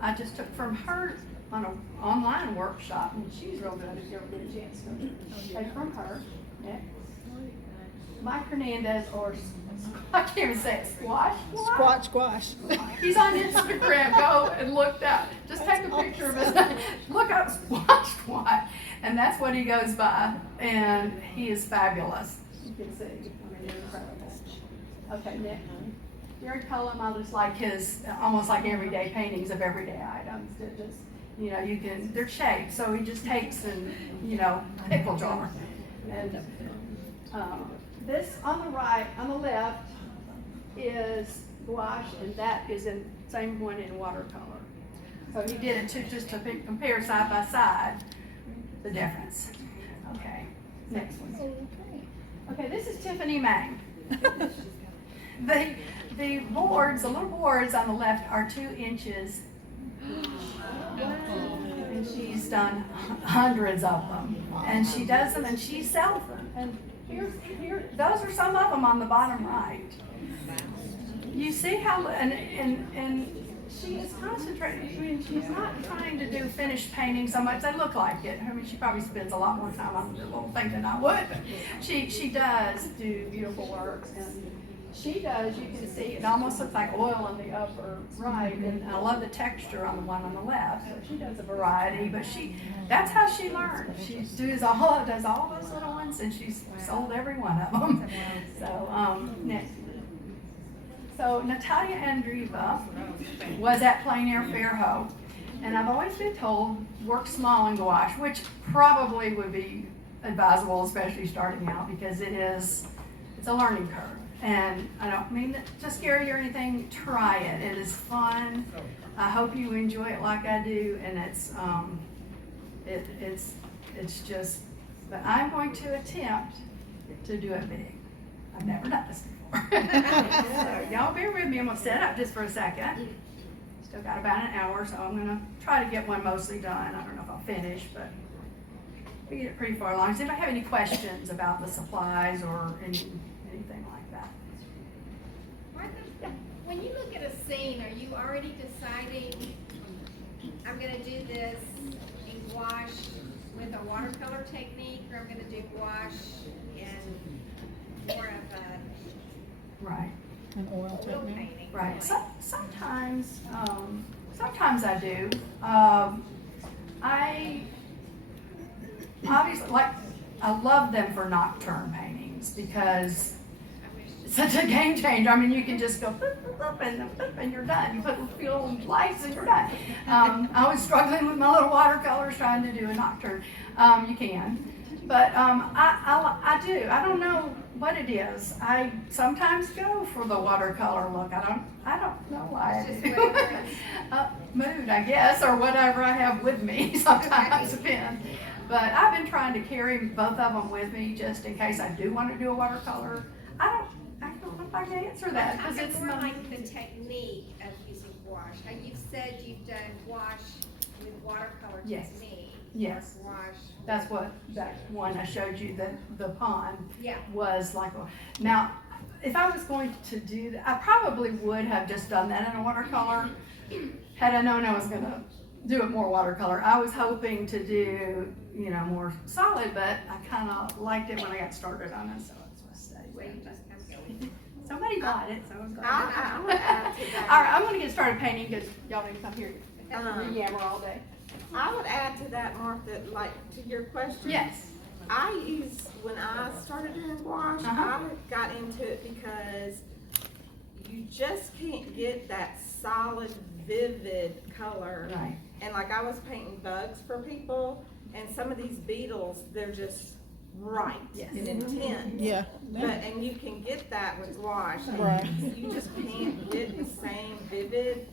I just took from her on an online workshop, and she's real good if you ever get a chance to take from her. Next. Mike Hernandez, or I can't even say it, squash. He's on Instagram. Go and look that. Just take a picture of it. Look up squash, and that's what he goes by. And he is fabulous. You can see. Incredible. Okay, next. Gary Cullum, I just like his almost like everyday paintings of everyday items. They're just, they're shaped. So he just takes and, pickle jar. And this on the left is gouache, and that is same one in watercolor. So he did it just to compare side by side the difference. Okay, next one. Okay, this is Tiffany Mang. The boards, the little boards on the left are 2 inches. And she's done hundreds of them. And she does them and she sells them. And here, those are some of them on the bottom right. You see how, and she is concentrating. I mean, she's not trying to do finished painting so much. They look like it. I mean, she probably spends a lot more time on the little thing than I would. But she does do beautiful work. And she does, you can see, it almost looks like oil on the upper right. And I love the texture on the one on the left. So she does a variety, but that's how she learned. She does all those little ones, and she's sold every one of them. So, next. So Natalia Andreeva was at Plein Air Fairhope, and I've always been told work small in gouache, which probably would be advisable, especially starting out, because it's a learning curve. And I don't mean to scare you or anything. Try it. It is fun. I hope you enjoy it like I do, and it's just. But I'm going to attempt to do it big. I've never done this before. So y'all bear with me. I'm gonna set up just for a second. Still got about an hour, so I'm gonna try to get one mostly done. I don't know if I'll finish, but we get it pretty far along. Does anybody have any questions about the supplies or anything like that? Martha, when you look at a scene, are you already deciding, I'm gonna do this in gouache with a watercolor technique, or I'm gonna do gouache in more of a Right. An oil technique. painting? Right. Sometimes I do. I obviously I love them for nocturne paintings because it's such a game changer. I mean, you can just go boop, boop, boop, and you're done. You put a few little lights and you're done. I was struggling with my little watercolors trying to do a nocturne. You can. But I do. I don't know what it is. I sometimes go for the watercolor look. I don't know why I do. Mood, I guess, or whatever I have with me. Sometimes a pen. But I've been trying to carry both of them with me just in case I do want to do a watercolor. I don't know if I can answer that because it's more not like the technique of using gouache. How you've said you've done gouache with watercolor Yes. technique. Yes. Gouache. That's what that one I showed you, the pond, Yeah. was like. Now, if I was going to do that, I probably would have just done that in a watercolor had I known I was going to do it more watercolor. I was hoping to do, more solid, but I kind of liked it when I got started on it, so that's what I stayed with it. Somebody bought it, so I was glad. I want to add to that. All right, I'm going to get started painting because y'all didn't come here and yammer all day. I would add to that, Martha, like to your question. Yes. When I started doing gouache, I got into it because you just can't get that solid, vivid color. Right. And like I was painting bugs for people, and some of these beetles, they're just bright and intense. Yeah. And you can get that with gouache. Right. You just can't get the same vivid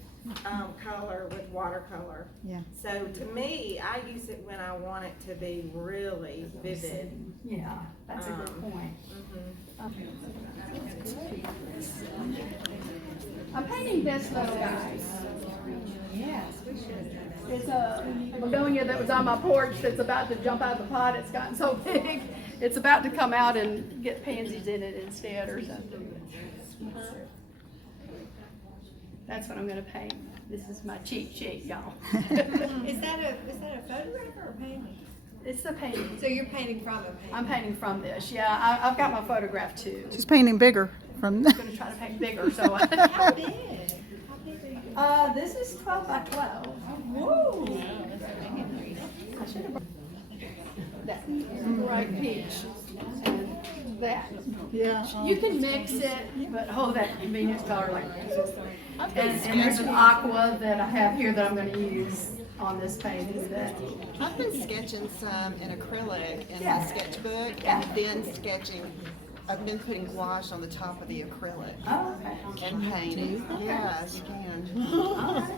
color with watercolor. Yeah. So to me, I use it when I want it to be really vivid. Yeah, that's a good point. I'm painting this little guy. Yes, we should. It's a begonia that was on my porch that's about to jump out of the pot. It's gotten so big, it's about to come out and get pansies in it instead or something. That's what I'm going to paint. This is my cheat sheet, y'all. Is that a photograph or a painting? It's the painting. So you're painting from a painting? I'm painting from this. Yeah, I've got my photograph too. She's painting bigger from I'm going to try to paint bigger. So How big? this is 12 by 12. Whoa! I should have brought that bright peach and that. Yeah. You can mix it, but that convenience color like this. And there's an aqua that I have here that I'm going to use on this painting. I've been sketching some in acrylic in my sketchbook and then sketching I've been putting gouache on the top of the acrylic. Oh, okay. And painting. Yeah, you can.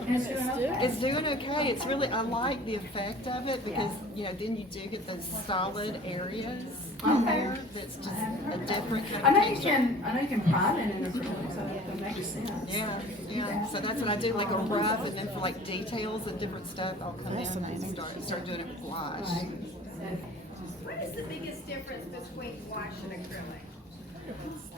And it's doing okay. It's doing okay. It's really, I like the effect of it because, you know, then you do get those solid areas in there that's just a different kind of I know you texture. can prime it in acrylic, so that makes sense. Yeah. So that's what I do, like a rough, and then for like details and different stuff, I'll come in and start doing it with gouache. What is the biggest difference between gouache and acrylic?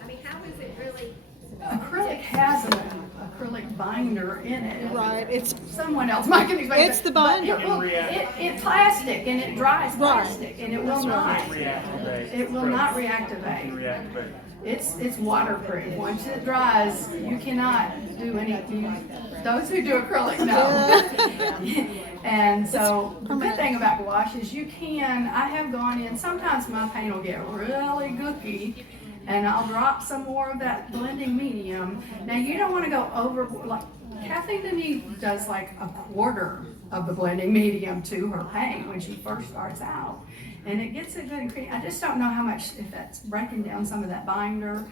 I mean, how is it really? Acrylic has an acrylic binder in it. Right, it's Someone else might can explain. It's the binder. It's plastic and it dries plastic and it will not. It will not reactivate. It's waterproof. Once it dries, you cannot do anything. Those who do acrylic know. And so the good thing about gouache is you can, I have gone in, sometimes my paint will get really gooky and I'll drop some more of that blending medium. Now you don't want to go over, like Kathleen Denise does like a quarter of the blending medium to her paint when she first starts out. And it gets it good and creamy. I just don't know how much, if that's breaking down some of that binder.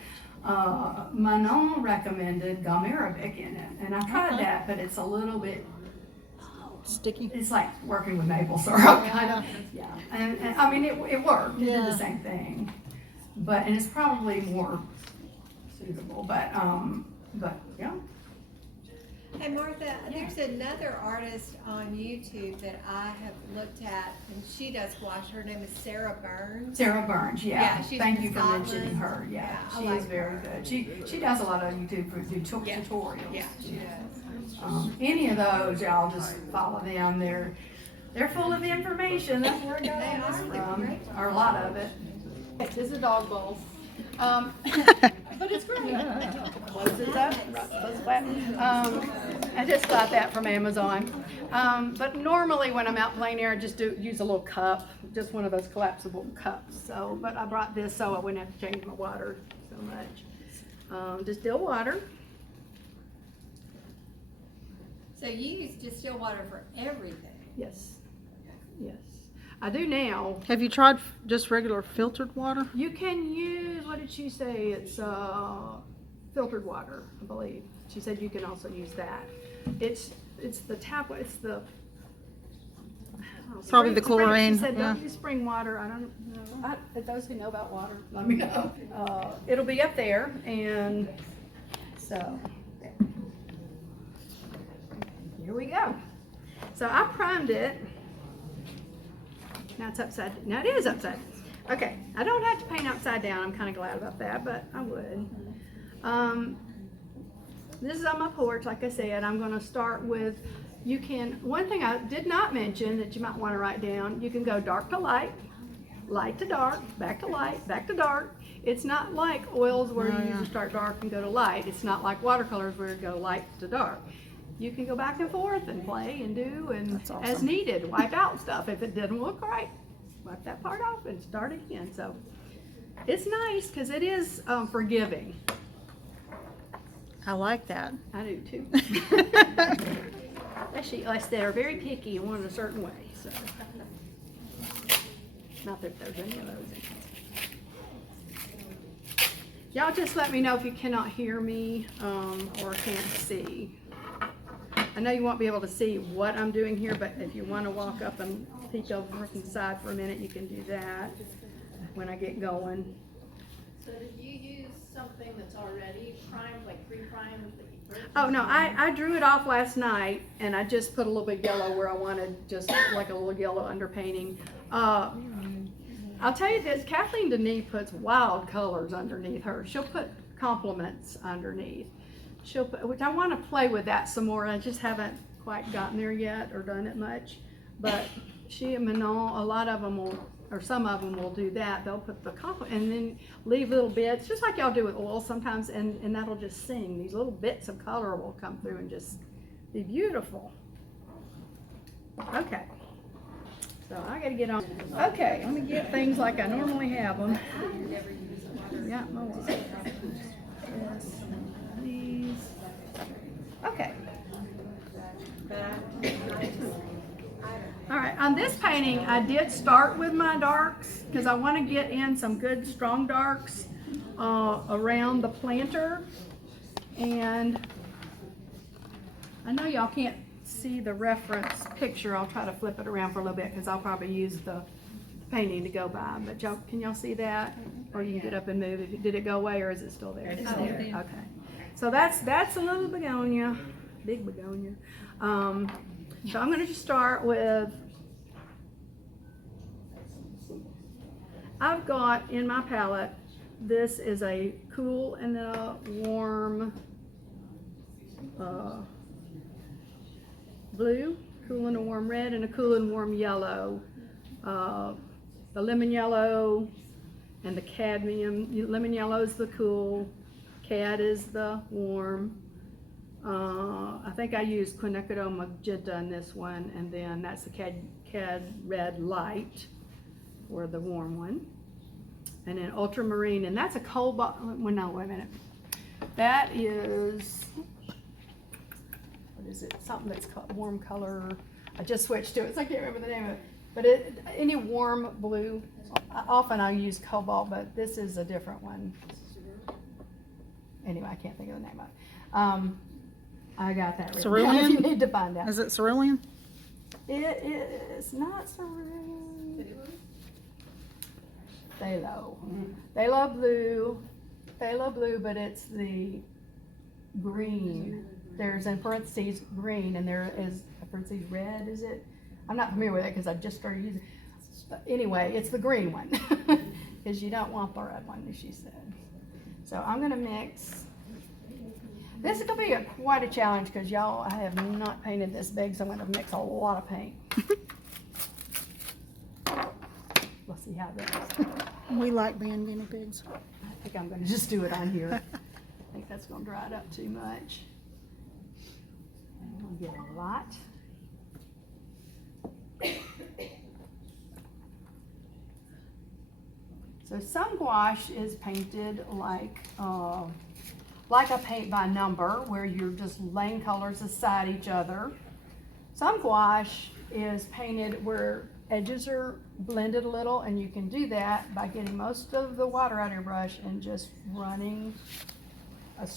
Manon recommended gum arabic in it, and I tried that, but it's a little bit sticky. It's like working with maple syrup, kind of. Yeah, and I mean it worked. It did the same thing, and it's probably more suitable. But yeah. Hey Martha, there's another artist on YouTube that I have looked at, and she does gouache. Her name is Sarah Burns. Sarah Burns, yeah. she's Thank from you for Scotland. mentioning her. Yeah, I she like is very her. good. She does a lot of YouTube tutorials. Yeah, she does. Any of those, y'all just follow them. They're full of information. That's where it goes from, or a lot of it. This is a dog bowl. But it's great. Close it up, close it flat. I just got that from Amazon. But normally when I'm out plein air, I just use a little cup, just one of those collapsible cups. So, but I brought this so I wouldn't have to change my water so much. Distilled water. So you use distilled water for everything? Yes. Yes. I do now. Have you tried just regular filtered water? You can use, what did she say? It's filtered water, I believe. She said you can also use that. It's the tap, it's the Probably the chlorine. She said Yeah. don't use spring water. I don't know. Those who know about water, let me know. It'll be up there, and so here we go. So I primed it. Now it's upside. Now it is upside. Okay, I don't have to paint upside down. I'm kind of glad about that, but I would. This is on my porch, like I said. I'm going to start with. You can. One thing I did not mention that you might want to write down. You can go dark to light, light to dark, back to light, back to dark. It's not like oils where you usually start dark and go to light. It's not like watercolors where you go light to dark. You can go back and forth and play and do as needed. Wipe out stuff if it didn't look right. Wipe that part off and start again. So it's nice because it is forgiving. I like that. I do too. Especially unless they're very picky and want it a certain way. So not that there's any of those in here. Y'all just let me know if you cannot hear me or can't see. I know you won't be able to see what I'm doing here, but if you want to walk up and peek over from the side for a minute, you can do that when I get going. So did you use something that's already primed, like pre-primed? Oh, no, I drew it off last night, and I just put a little bit yellow where I wanted just like a little yellow underpainting. I'll tell you this, Kathleen Denise puts wild colors underneath her. She'll put compliments underneath. She'll put, which I want to play with that some more. I just haven't quite gotten there yet or done it much. But she and Manon, a lot of them will, or some of them will do that. They'll put the compliment and then leave little bits, just like y'all do with oil sometimes, and that'll just sing. These little bits of color will come through and just be beautiful. Okay. So I gotta get on. Okay, let me get things like I normally have them. Yeah, my water. Yes. These. Okay. All right, on this painting, I did start with my darks because I want to get in some good strong darks around the planter. And I know y'all can't see the reference picture. I'll try to flip it around for a little bit because I'll probably use the painting to go by. But y'all, can y'all see that? Or you can get up and move. Did it go away or is it still there? It's there. Okay. So that's a little begonia, big begonia. So I'm going to just start with, I've got in my palette, this is a cool and a warm blue, cool and a warm red, and a cool and warm yellow. The lemon yellow and the cadmium. Lemon yellow is the cool, cad is the warm. I think I used quinacridone magenta in this one, and then that's the cad red light for the warm one. And then ultramarine, and that's a cobalt, well, no, wait a minute. That is, what is it? Something that's warm color. I just switched to it, so I can't remember the name of it. But any warm blue, often I use cobalt, but this is a different one. Anyway, I can't think of the name of it. I got that written down if you need to find out. Is it cerulean? It is not cerulean. Phthalo. Phthalo blue, but it's the green. There's in parentheses green, and there is a parentheses red, is it? I'm not familiar with it because I just started using it. But anyway, it's the green one because you don't want the red one, as she said. So I'm going to mix. This is going to be quite a challenge because y'all, I have not painted this big, so I'm going to mix a lot of paint. We'll see how that goes. We like being guinea pigs. I think I'm going to just do it on here. I think that's going to dry it up too much. I'm going to get a lot. So some gouache is painted like a paint by number, where you're just laying colors aside each other. Some gouache is painted where edges are blended a little, and you can do that by getting most of the water out of your brush and just running a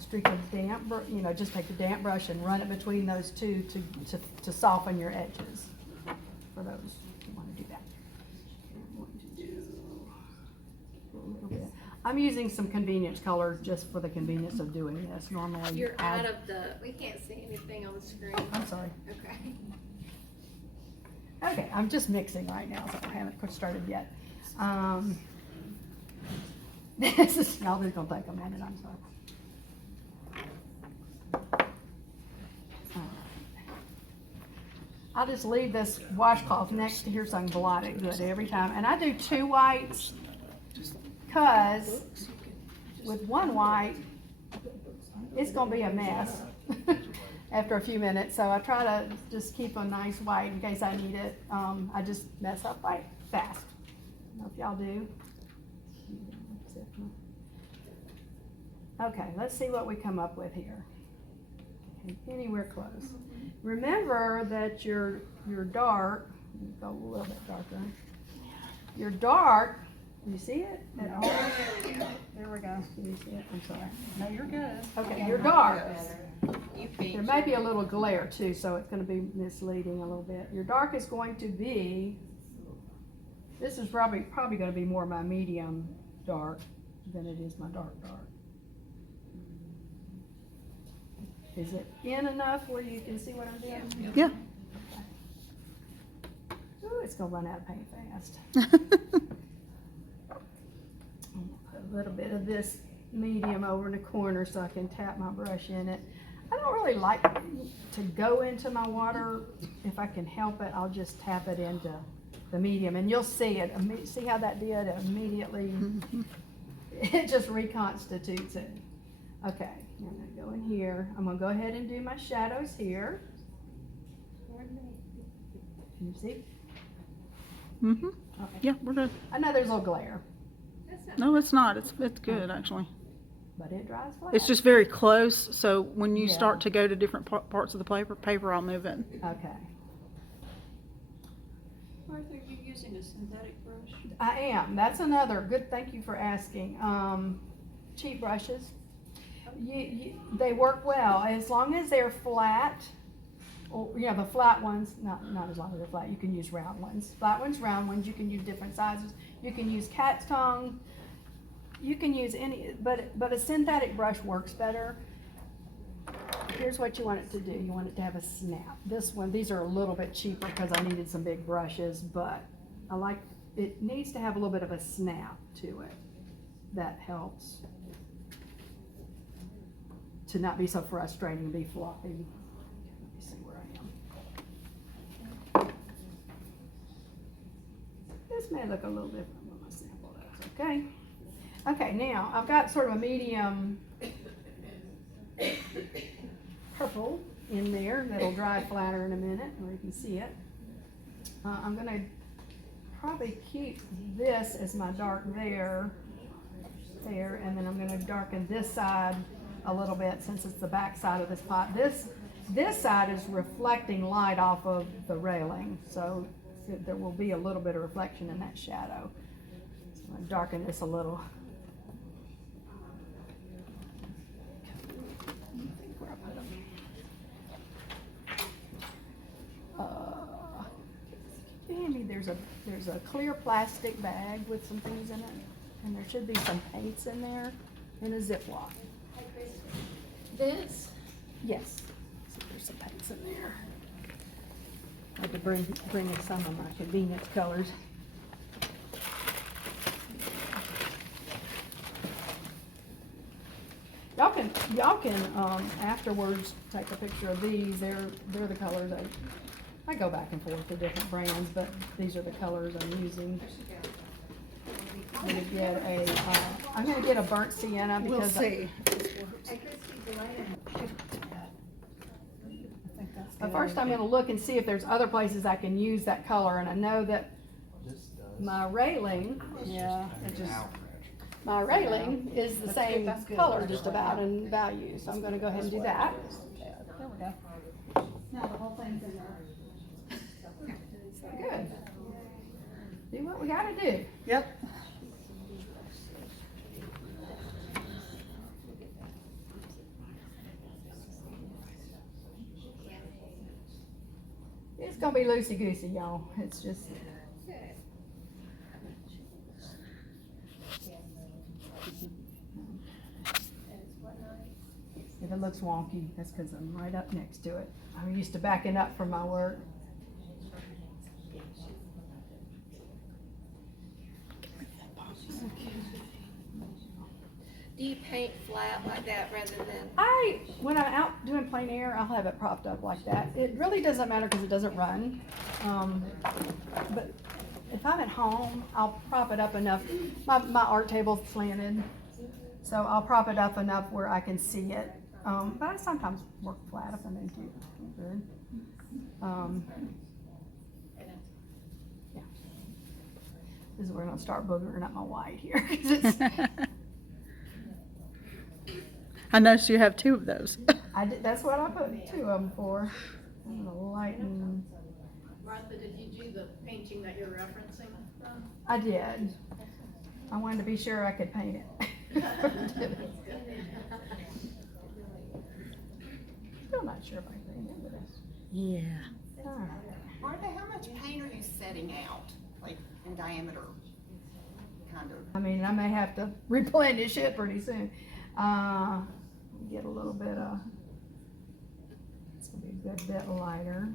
streak of damp, just take the damp brush and run it between those two to soften your edges. For those who want to do that. I'm going to do a little bit. I'm using some convenience colors just for the convenience of doing this. Normally, You're out of we can't see anything on the screen. I'm sorry. Okay. Okay, I'm just mixing right now, so I haven't started yet. This is gonna take a minute. I'm sorry. I'll just leave this washcloth next to here so I can blot it good every time. And I do 2 whites because with 1 white, it's going to be a mess after a few minutes. So I try to just keep a nice white in case I need it. I just mess up white fast. I don't know if y'all do. Okay, let's see what we come up with here. Anywhere close. Remember that your dark, go a little bit darker. Your dark, you see it at all? There we go. Can you see it? I'm sorry. No, you're good. Okay, your dark. There may be a little glare too, so it's going to be misleading a little bit. Your dark is going to be, this is probably going to be more my medium dark than it is my dark. Is it in enough where you can see what I'm doing? Yeah. Ooh, it's gonna run out of paint fast. Put a little bit of this medium over in the corner so I can tap my brush in it. I don't really like to go into my water. If I can help it, I'll just tap it into the medium, and you'll see it. See how that did immediately? It just reconstitutes it. Okay, I'm going to go in here. I'm going to go ahead and do my shadows here. Can you see? Mm-hmm. Okay. Yeah, we're good. I know there's a little glare. No, it's not. It's good, actually. But it dries flat. It's just very close, so when you Yeah. start to go to different parts of the paper, I'll move it. Okay. Martha, are you using a synthetic brush? I am. That's another good. Thank you for asking. Cheap brushes. They work well as long as they're flat. Or, the flat ones. Not as long as they're flat. You can use round ones. Flat ones, round ones. You can use different sizes. You can use cat's tongue. You can use any. But a synthetic brush works better. Here's what you want it to do. You want it to have a snap. These are a little bit cheaper because I needed some big brushes, but it needs to have a little bit of a snap to it. That helps to not be so frustrating and be floppy. Let me see where I am. This may look a little different with my sample. That's okay. Okay, now I've got sort of a medium purple in there that'll dry flatter in a minute, where you can see it. I'm gonna probably keep this as my dark there, and then I'm gonna darken this side a little bit since it's the back side of this pot. This side is reflecting light off of the railing, so there will be a little bit of reflection in that shadow. So I'm gonna darken this a little. There's a clear plastic bag with some things in it, and there should be some paints in there, and a Ziploc. This? Yes. So there's some paints in there. I had to bring in some of my convenience colors. Y'all can afterwards take a picture of these. They're the colors I go back and forth to different brands, but these are the colors I'm using. I'm gonna get a burnt sienna because We'll see. But first I'm gonna look and see if there's other places I can use that color, and I know that my railing, my railing is the same color just about in value, so I'm gonna go ahead and do that. There we go. Now the whole thing's in there. Good. Do what we gotta do. Yep. It's gonna be loosey-goosey, y'all. It's just. If it looks wonky, that's because I'm right up next to it. I'm used to backing up from my work. Do you paint flat like that rather than? When I'm out doing plein air, I'll have it propped up like that. It really doesn't matter because it doesn't run. But if I'm at home, I'll prop it up enough. My art table's slanted, so I'll prop it up enough where I can see it. But I sometimes work flat if I need to. Good. Yeah. This is where I'm gonna start boogering up my white here. 'Cause it's I noticed you have two of those. that's what I put two of them for. I'm gonna lighten. Martha, did you do the painting that you're referencing? I did. I wanted to be sure I could paint it. Still not sure if I can remember this. Yeah. Martha, how much paint are you setting out, like in diameter? Kind of. I mean, I may have to replenish it pretty soon. Get a little bit of. It's gonna be a good bit lighter.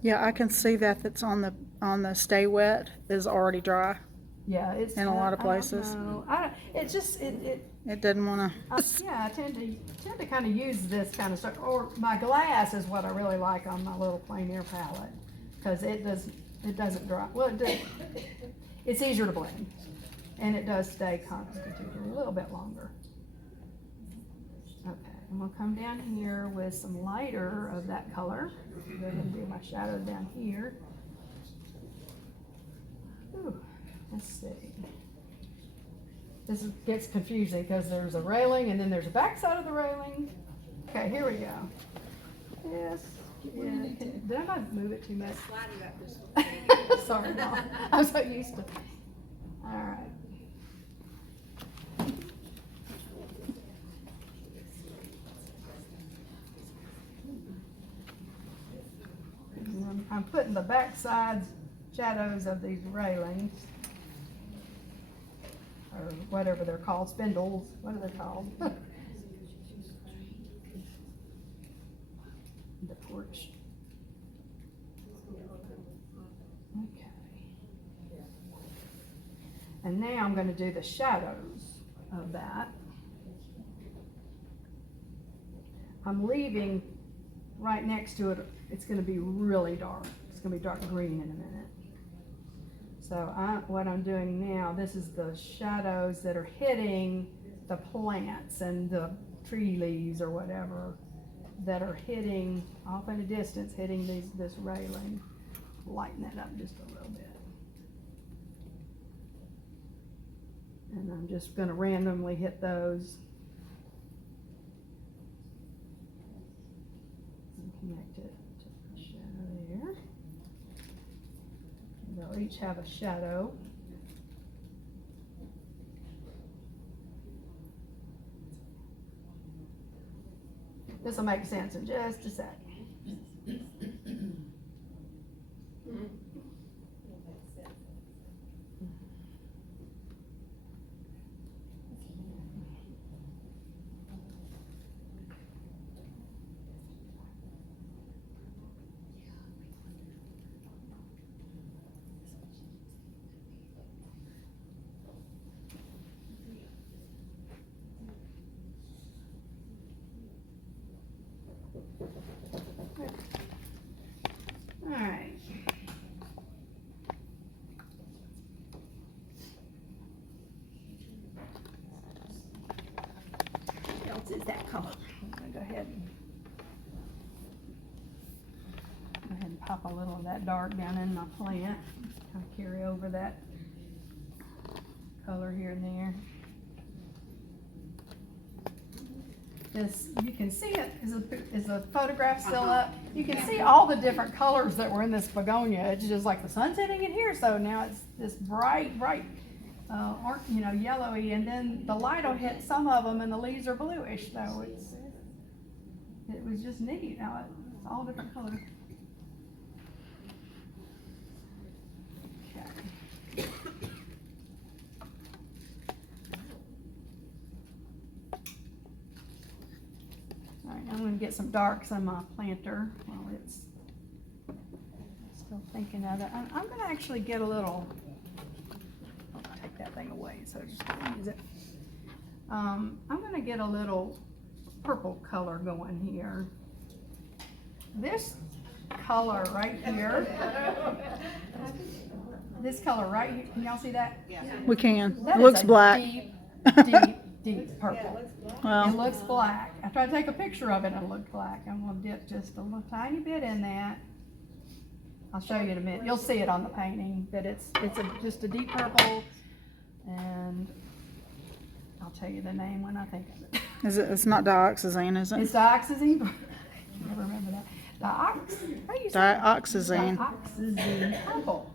Yeah, I can see that's on the stay wet is already dry. Yeah, it's in a lot of places. It doesn't want to. Yeah, I tend to kind of use this kind of stuff, or my glass is what I really like on my little plein air palette, because it doesn't dry. Well, it's easier to blend, and it does stay constituted a little bit longer. Okay, I'm gonna come down here with some lighter of that color. Go ahead and do my shadow down here. Ooh, let's see. This gets confusing because there's a railing and then there's a back side of the railing. Okay, here we go. Yes. Yeah, did I not move it too much? Slidey got this one. Sorry, Mom. I'm so used to. All right. And I'm putting the back sides shadows of these railings, or whatever they're called, spindles. What are they called? The porch. Okay. And now I'm going to do the shadows of that. I'm leaving right next to it, it's going to be really dark. It's going to be dark green in a minute. So what I'm doing now, this is the shadows that are hitting the plants and the tree leaves or whatever that are hitting off in the distance, hitting this railing. Lighten that up just a little bit. And I'm just going to randomly hit those. And connect it to the shadow there. They'll each have a shadow. This will make sense in just a sec. All right. What else is that color? I'm gonna go ahead and pop a little of that dark down in my plant. Kind of carry over that color here and there. This, you can see it, is the photograph still up? You can see all the different colors that were in this begonia. It's just like the sun's hitting it here, so now it's this bright, yellowy, and then the light will hit some of them and the leaves are bluish, so it was just neat. Now it's all different colors. Okay. Alright, I'm going to get some darks on my planter while it's still thinking of it. I'm going to actually get a little, I'll take that thing away so I just don't use it. I'm going to get a little purple color going here. This color right here, this color right here, can y'all see that? Yeah. We can. That Looks is a black. Deep purple. Well. It looks black. I tried to take a picture of it and it looked black. I'm gonna dip just a little tiny bit in that. I'll show you in a minute. You'll see it on the painting, but it's just a deep purple, and I'll tell you the name when I think of it. It's not dioxazine, is it? It's dioxazine. Never remember that. Dioxazine. Dioxazine purple.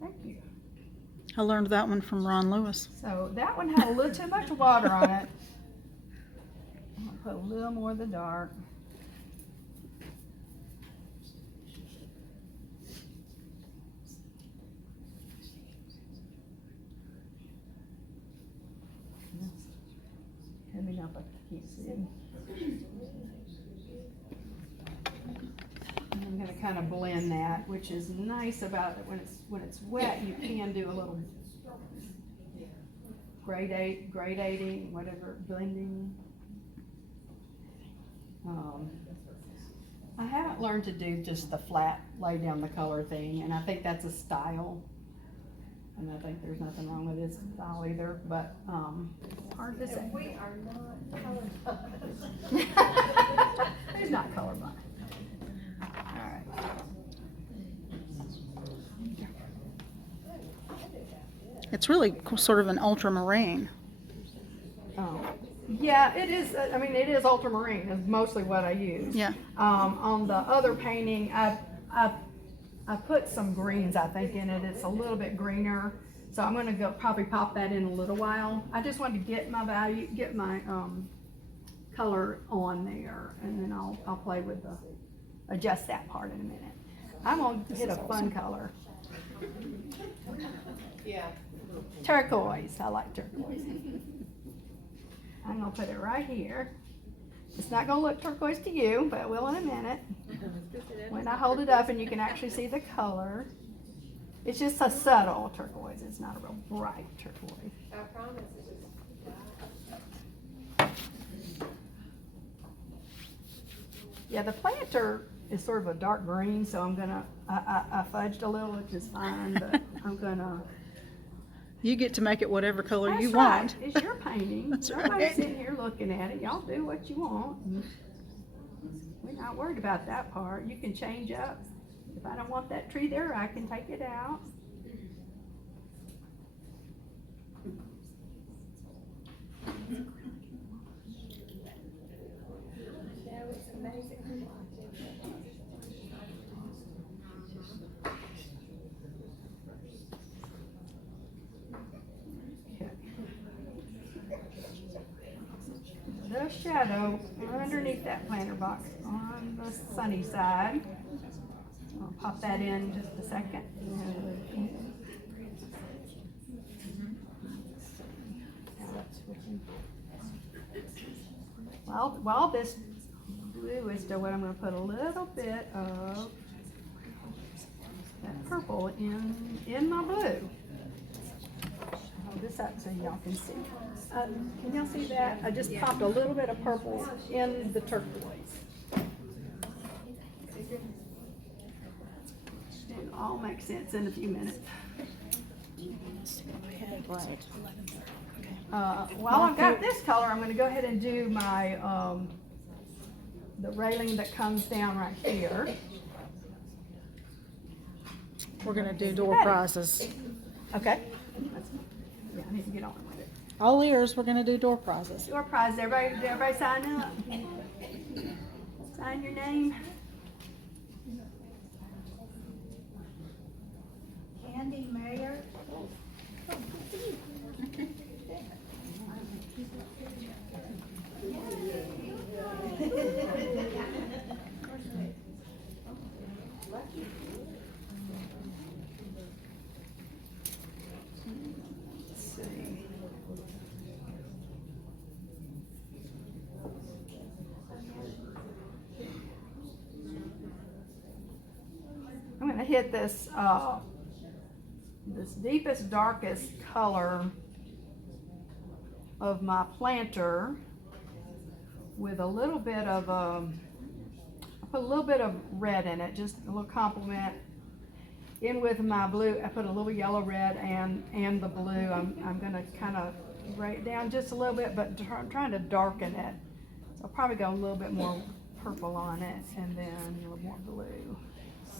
Thank you. I learned that one from Ron Lewis. So that one had a little too much water on it. I'm gonna put a little more of the dark. Coming up, I can't see it. And I'm gonna kind of blend that, which is nice about it. When it's wet, you can do a little gradating, whatever, blending. I haven't learned to do just the flat, lay down the color thing, and I think that's a style. And I think there's nothing wrong with this style either, but hard to say. We are not colorblind. Who's not colorblind? All right. It's really sort of an ultramarine. Oh, Yeah, it is, I mean, it is ultramarine is mostly what I use. Yeah. On the other painting, I put some greens, I think, in it. It's a little bit greener. So I'm gonna go probably pop that in a little while. I just want to get my color on there, and then I'll play with adjust that part in a minute. I'm gonna hit a fun color. Yeah. Turquoise, I like turquoise. I'm gonna put it right here. It's not gonna look turquoise to you, but it will in a minute. When I hold it up and you can actually see the color. It's just a subtle turquoise, it's not a real bright turquoise. I promise it's just. Yeah, the planter is sort of a dark green, so I'm gonna, I fudged a little, which is fine, but I'm gonna. You get to make it whatever color you That's want. right. It's your painting. That's Nobody's right. sitting here looking at it. Y'all do what you want. We're not worried about that part. You can change up. If I don't want that tree there, I can take it out. It's amazing. The shadow underneath that planter box on the sunny side. I'll pop that in just a second. While this blue is still wet, I'm going to put a little bit of that purple in my blue. Hold this up so y'all can see. Can y'all see that? I just popped a little bit of purple in the turquoise. It'll all make sense in a few minutes. While I've got this color, I'm going to go ahead and do my the railing that comes down right here. We're gonna do door prizes. Okay. Yeah, I need to get on with it. All ears, we're gonna do door prizes. Door prize, everybody sign up. Sign your name. Candy Mayer. I'm gonna hit this this deepest, darkest color of my planter with a little bit of I put a little bit of red in it, just a little complement. In with my blue, I put a little yellow, red, and the blue. I'm gonna kind of write it down just a little bit, but I'm trying to darken it. So I'll probably go a little bit more purple on it, and then a little more blue.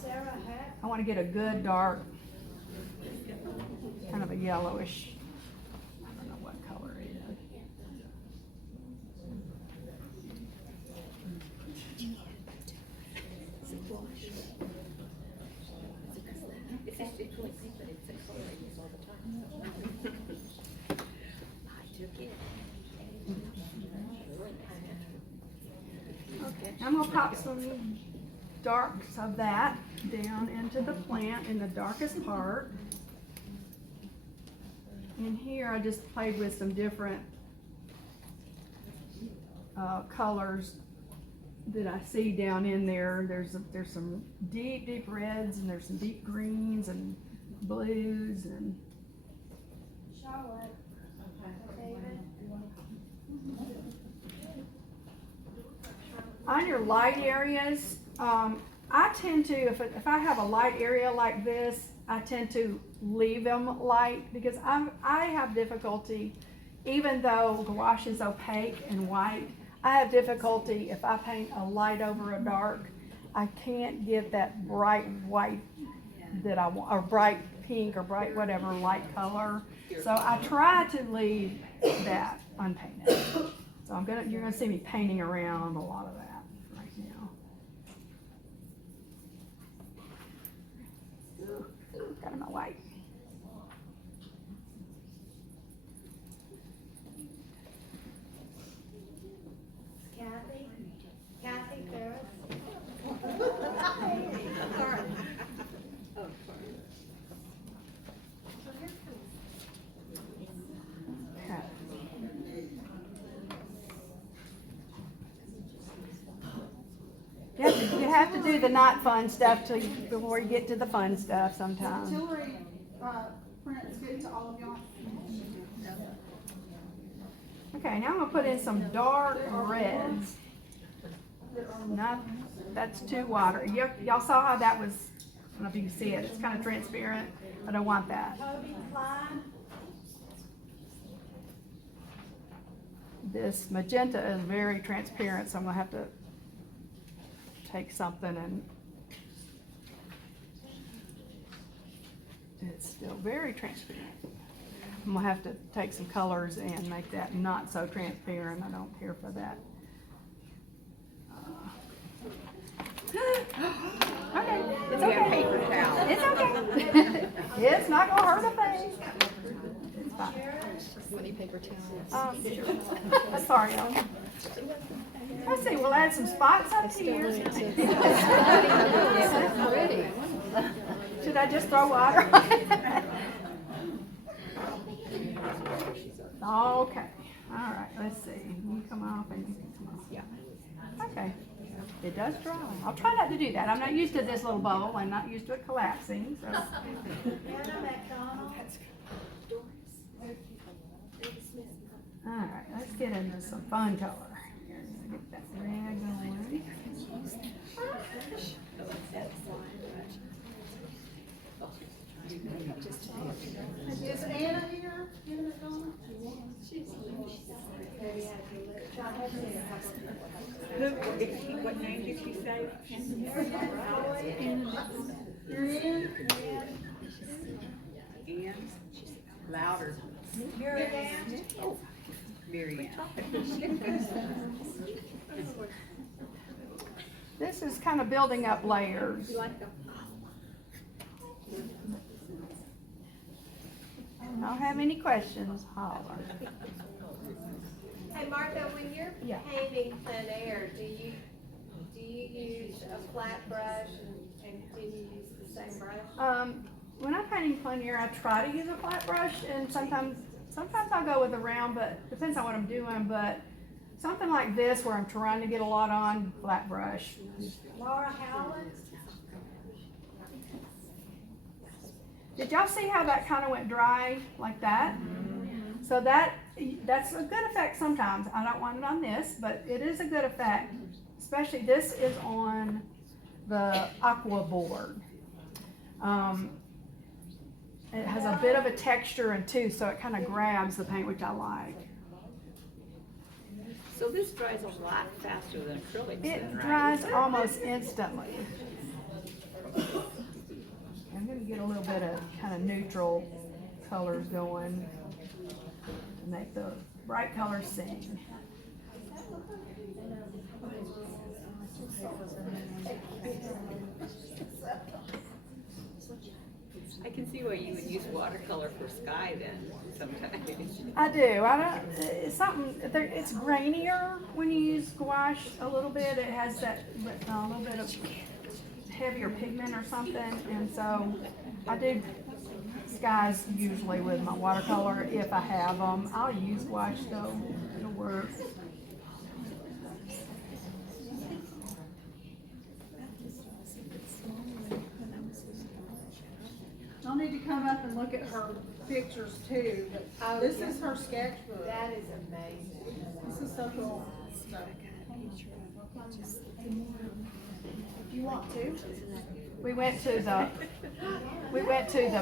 Sarah Heck. I want to get a good dark, kind of a yellowish, I don't know what color it is. Okay, I'm gonna pop some darks of that down into the plant in the darkest part. In here, I just played with some different colors that I see down in there. There's some deep reds, and there's some deep greens and blues and. Charlotte. David. On your light areas, I tend to, if I have a light area like this, I tend to leave them light because I have difficulty, even though gouache is opaque and white, I have difficulty if I paint a light over a dark, I can't get that bright white that I want, or bright pink or bright whatever light color. So I try to leave that unpainted. So you're gonna see me painting around a lot of that right now. Got him my white. Kathy Ferris. You have to do the not fun stuff before you get to the fun stuff sometimes. Hillary, prints good to all of y'all. Okay, now I'm gonna put in some dark reds. That's too watery. Y'all saw how that was, I don't know if you can see it, it's kind of transparent. I don't want that. This magenta is very transparent, so I'm gonna have to take something and it's still very transparent. I'm gonna have to take some colors and make that not so transparent. I don't care for that. Okay, it's okay. Paper towel. It's okay. It's not gonna hurt a thing. It's fine. Any paper towels? Sure. Sorry, let's see, we'll add some spots up here. Should I just throw water? Okay, all right, let's see. You come off and you can come off. Yeah. Okay, it does dry. I'll try not to do that. I'm not used to this little bubble. I'm not used to it collapsing, so. All right, let's get into some fun color. Get that red going. Is Anna here? Anna McDonald? What name did she say? You're in? Ann? Louder. Marianne. Oh, Mary This is kind of building up layers. I don't have any questions, holler. Hey Martha, when you're Yeah. painting plein air, do you use a flat brush and do you use the same brush? When I'm painting plein air, I try to use a flat brush, and sometimes I'll go with a round, but depends on what I'm doing. But something like this, where I'm trying to get a lot on, flat brush. Laura Howland? Did y'all see how that kind of went dry like that? So that's a good effect sometimes. I don't want it on this, but it is a good effect. Especially this is on the aqua board. It has a bit of a texture and too, so it kind of grabs the paint, which I like. So this dries a lot faster than acrylic. It dries almost instantly. I'm going to get a little bit of kind of neutral colors going to make the bright colors sing. I can see why you would use watercolor for sky then, sometimes. I do. I don't. It's something. It's grainier when you use gouache a little bit. It has that a little bit of heavier pigment or something, and so I do skies usually with my watercolor if I have them. I'll use gouache though. It'll work. Y'all need to come up and look at her pictures too. Oh, This yeah. is her sketchbook. That is amazing. This is so cool. If you want to. We went to the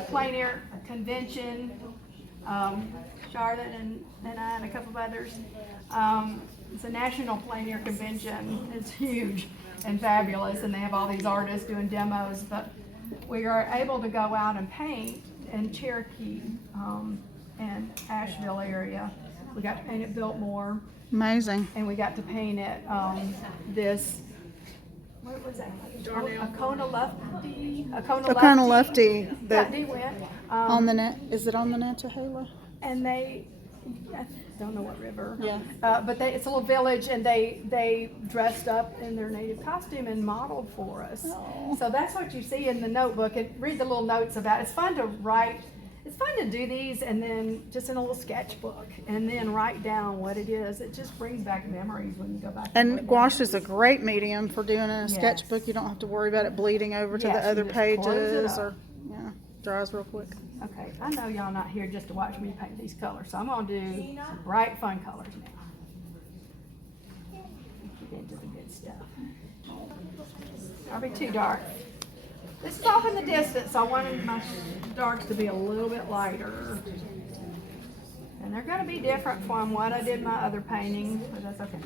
plein air convention. Charlotte and I and a couple of others. It's a national plein air convention. It's huge and fabulous, and they have all these artists doing demos. But we are able to go out and paint in Cherokee and Asheville area. We got to paint it Biltmore, Amazing. and we got to paint it, this, what was that? A Kona Lefty, a Kona Lefty. A Colonel Lefty. Yeah, Dee went. On the net, is it on the Nantahala? And I don't know what river. Yeah. But it's a little village, and they dressed up in their native costume and modeled for us. Oh. So that's what you see in the notebook, and read the little notes about it. It's fun to write. It's fun to do these, and then just in a little sketchbook, and then write down what it is. It just brings back memories when you go back. And gouache is a great medium for doing in a Yes. sketchbook. You don't have to worry about it bleeding over to Yes, the you other just close it pages, up. or dries real quick. Okay, I know y'all not here just to watch me paint these colors, so I'm gonna do bright, fun colors now. Get into the good stuff. I'll be too dark. This is off in the distance, so I wanted my darks to be a little bit lighter. And they're gonna be different from what I did my other painting, but that's okay.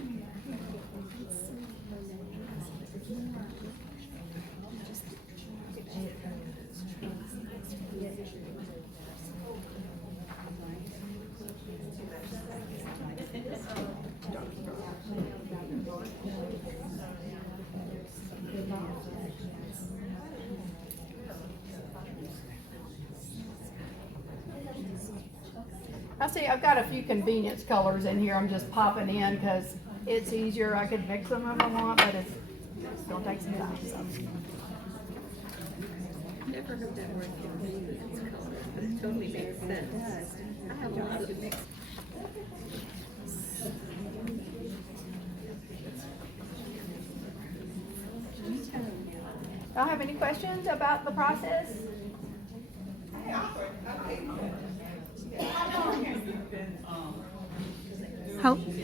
I see I've got a few convenience colors in here I'm just popping in because it's easier. I could mix them if I want, but it's gonna take some time. So. Never heard that word convenience color, but it totally makes sense. I have a lot of mixed. Y'all have any questions about the process?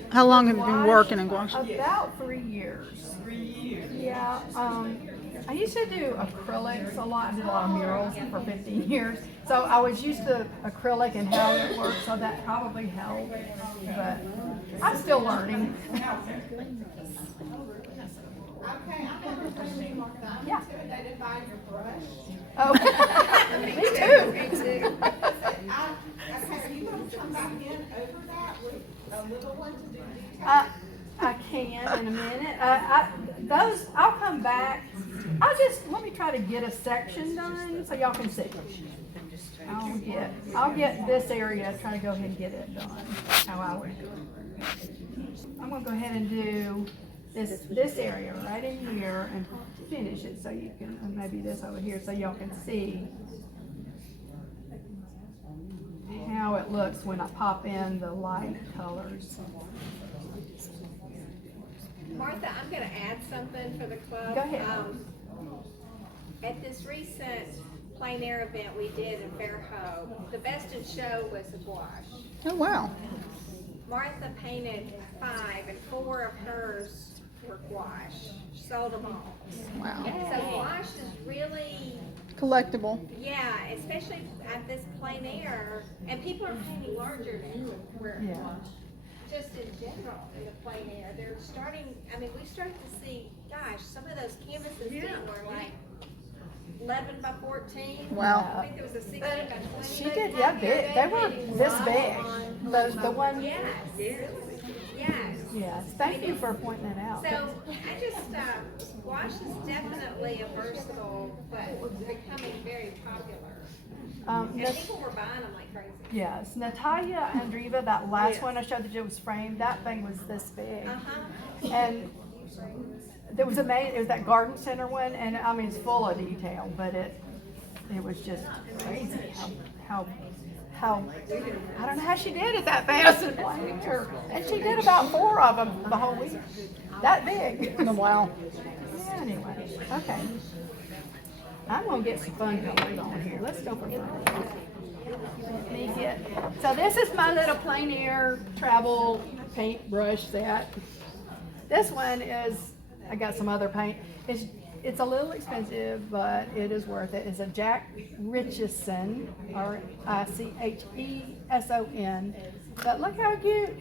How long have you been working in gouache? About 3 years. 3 years. Yeah. I used to do acrylics a lot. I did a lot of murals for 15 years. So I was used to acrylic and how it works, so that probably helped. But I'm still learning. Yeah. Oh, me too. I can in a minute. I'll come back. Let me try to get a section done so y'all can see. I'll get this area, try to go ahead and get it done how I would do it. I'm gonna go ahead and do this area right in here and finish it so you can, and maybe this over here so y'all can see how it looks when I pop in the light colors. Martha, I'm gonna add something for the club. Go ahead. At this recent plein air event we did in Fairhope, the best in show was the gouache. Oh, wow. Martha painted 5 and 4 of hers were gouache. She sold them all. Wow. So gouache is really, Collectible. yeah, especially at this plein air, and people are painting larger now. Yeah. Just in general in the plein air, they're starting, I mean, we start to see, gosh, some of those canvases were like 11 by 14. Wow. I think there was a 16 by 20. She did, yeah, big. They were this big. The one. Yes. Yes. Yes. Thank you for pointing that out. So I just, gouache is definitely a versatile, but becoming very popular. And people were buying them like crazy. Yes, Natalia Andreeva, that last one I showed that it was framed, that thing was this big. And there was amazing, it was that garden center one, and I mean, it's full of detail, but it was just crazy how I don't know how she did it that fast and plain her. And she did about 4 of them the whole week. That big. Wow. Yeah, anyway, okay. I'm gonna get some fun colors on here. Let's go for fun. Let me get, so this is my little plein air travel paint brush set. This one is, I got some other paint. It's a little expensive, but it is worth it. It's a Jack Richeson, Richeson. But look how cute.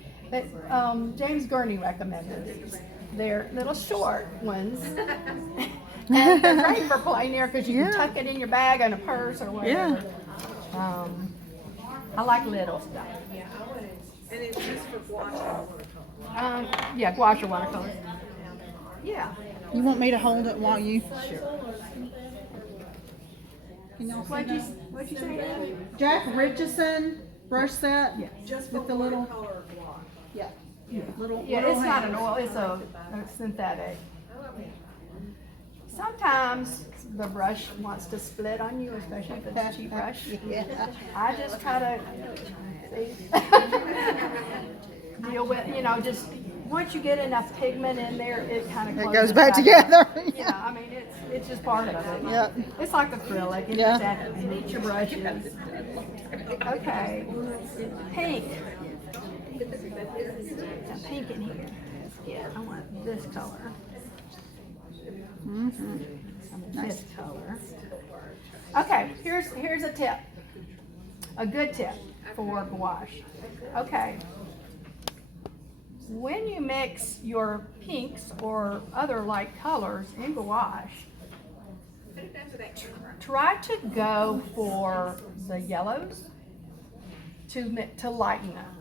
James Gurney recommended these. They're little short ones. And they're great for plein air because you can tuck it in your bag in a purse or whatever. I like little stuff. And it's just for gouache or watercolor? Yeah, gouache or watercolor. Yeah. You want me to hold it while you? What'd you say? Jack Richardson brush set? Yeah. Just With for the little, watercolor gouache? yeah. Little, Yeah, little it's not an hands. oil, it's a synthetic. Sometimes the brush wants to split on you, especially if it's a cheap brush. Yeah. I just try to deal with, just once you get enough pigment in there, it kind of It closes goes back up. together. Yeah, I mean, it's just part of it. Yep. It's like acrylic, it Yeah. just has to meet your brushes. Okay, pink. Some pink in here. Yeah, I want this color. Mm-hmm. Some of this color. Okay, here's a tip. A good tip for gouache. Okay. When you mix your pinks or other light colors in gouache, try to go for the yellows to lighten up.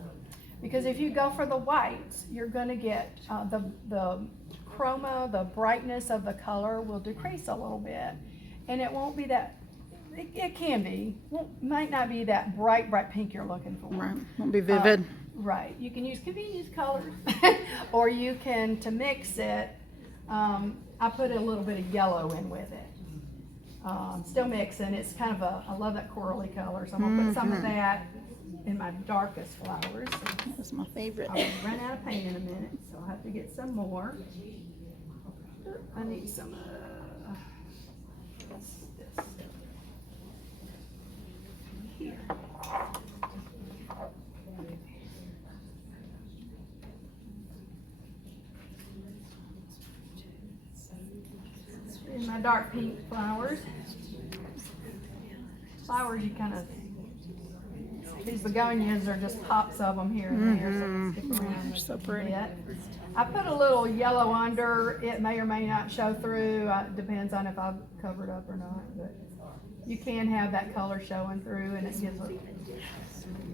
Because if you go for the whites, you're going to get the chroma, the brightness of the color will decrease a little bit, and it won't be that. It can be, might not be that bright pink you're looking for. Right, won't be vivid. Right, you can use convenience colors, or you can, to mix it, I put a little bit of yellow in with it. Still mixing, it's kind of I love that corally color, so I'm gonna put some of that in my darkest flowers. That's my favorite. I'll run out of paint in a minute, so I'll have to get some more. I need some, what's this? Here. In my dark pink flowers. Flowers, you kind of, these begonias are just pops of them here and there, so they stick around. They're so pretty. Bit. I put a little yellow under. It may or may not show through. It depends on if I've covered up or not. But you can have that color showing through, and it gives a.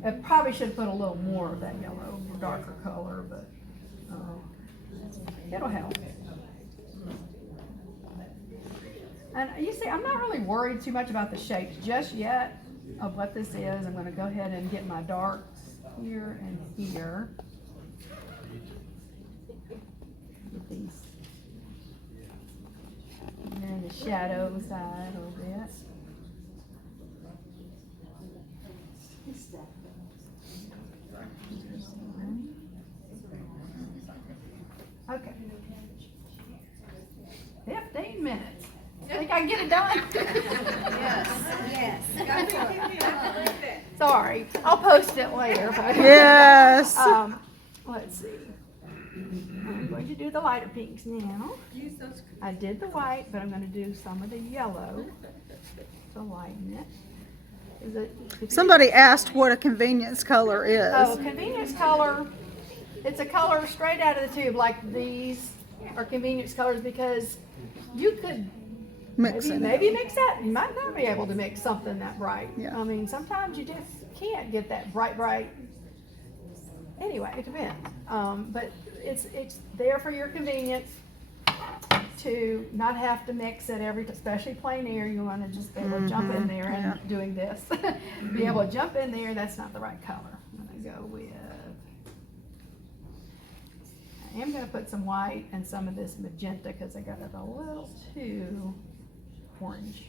I probably should have put a little more of that yellow, darker color, but it'll help. And you see, I'm not really worried too much about the shapes just yet of what this is. I'm going to go ahead and get my darks here and here. Get these. And then the shadow side a little bit. Okay. 15 minutes. Think I can get it done? Yes. Sorry, I'll post it later. But Yes. Let's see. I'm going to do the lighter pinks now. I did the white, but I'm going to do some of the yellow to lighten it. Is it? Somebody asked what a convenience color is. Oh, convenience color. It's a color straight out of the tube, like these are convenience colors, because you could maybe mix that. You might not be able to mix something that bright. Yeah. I mean, sometimes you just can't get that bright. Anyway, it depends. But it's there for your convenience to not have to mix it especially plein air. You want to just be able to jump in there and doing this. Be able to jump in there. That's not the right color. I'm going to go with. I am going to put some white and some of this magenta because I got it a little too orange.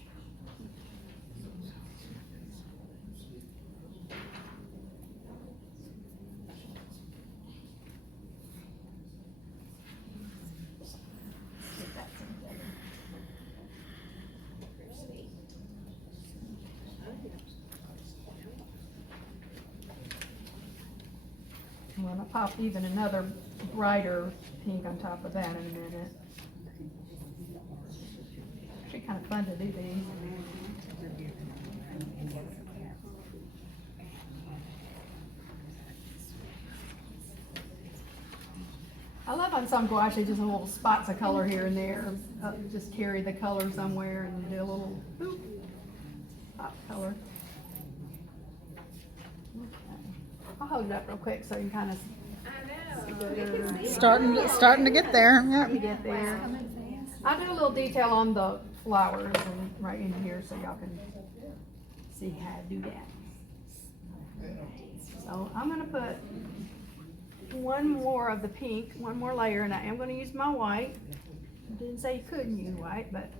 I'm going to pop even another brighter pink on top of that in a minute. Actually kind of fun to do these. I love on some gouache just little spots of color here and there. Just carry the color somewhere and do a little pop color. Okay. I'll hold it up real quick so you can kind of Starting to get there, yeah. get there. I'll do a little detail on the flowers and right in here so y'all can see how to do that. So I'm gonna put one more of the pink, one more layer, and I am gonna use my white. I didn't say you couldn't use white, but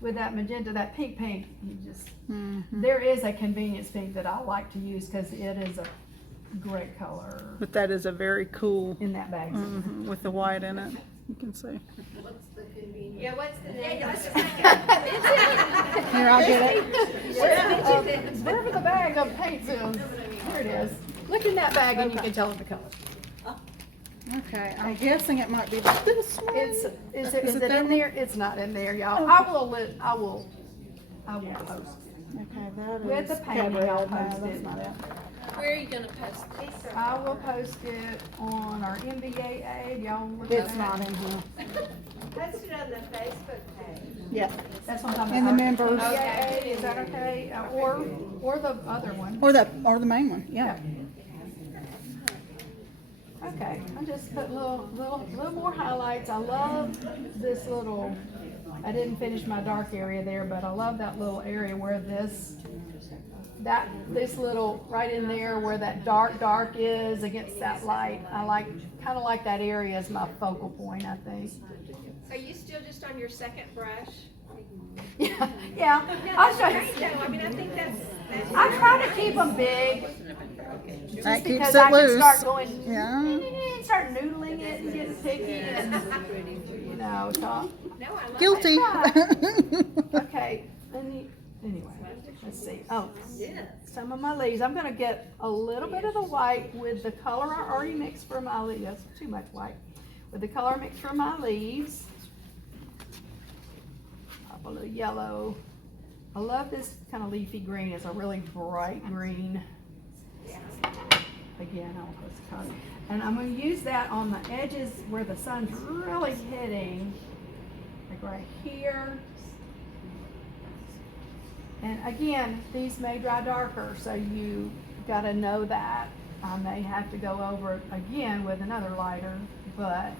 with that magenta, that pink, you just, there is a convenience pink that I like to use because it is a great color. But that is a very cool. In that bag. With the white in it, you can see. What's the convenience? Yeah, what's the name? Here, I'll get it. Wherever the bag of paints is, here it is. Look in that bag and you can tell it the color. Okay, I'm guessing it might be this one. Is it in there? It's not in there, y'all. I will post it. Okay, that is. With the painting, I'll post that's it. not it. Where are you gonna post this? I will post it on our MBAA. Y'all look at It's that. not in here. Post it on the Facebook page. Yeah. That's what I'm talking In the about. members. MBAA, is that okay? Or the other one. Or the main one, yeah. Okay, I just put little more highlights. I love this little, I didn't finish my dark area there, but I love that little area where this little, right in there where that dark is against that light. I kind of like that area as my focal point, I think. Are you still just on your second brush? Yeah. I'll show you. Great though, I mean, I think that's. I try to keep them big. That Just keeps because it I can loose. start going, Yeah. start noodling it and getting picky and, so. No, I love Guilty. Okay, anyway, let's see. Oh, some of my leaves. I'm gonna get a little bit of the white with the color I already mixed for my leaves. That's too much white. With the color mixed for my leaves. Pop a little yellow. I love this kind of leafy green. It's a really bright green. Again, I'll put the color. And I'm going to use that on the edges where the sun's really hitting. Like right here. And again, these may dry darker, so you got to know that. I may have to go over it again with another lighter, but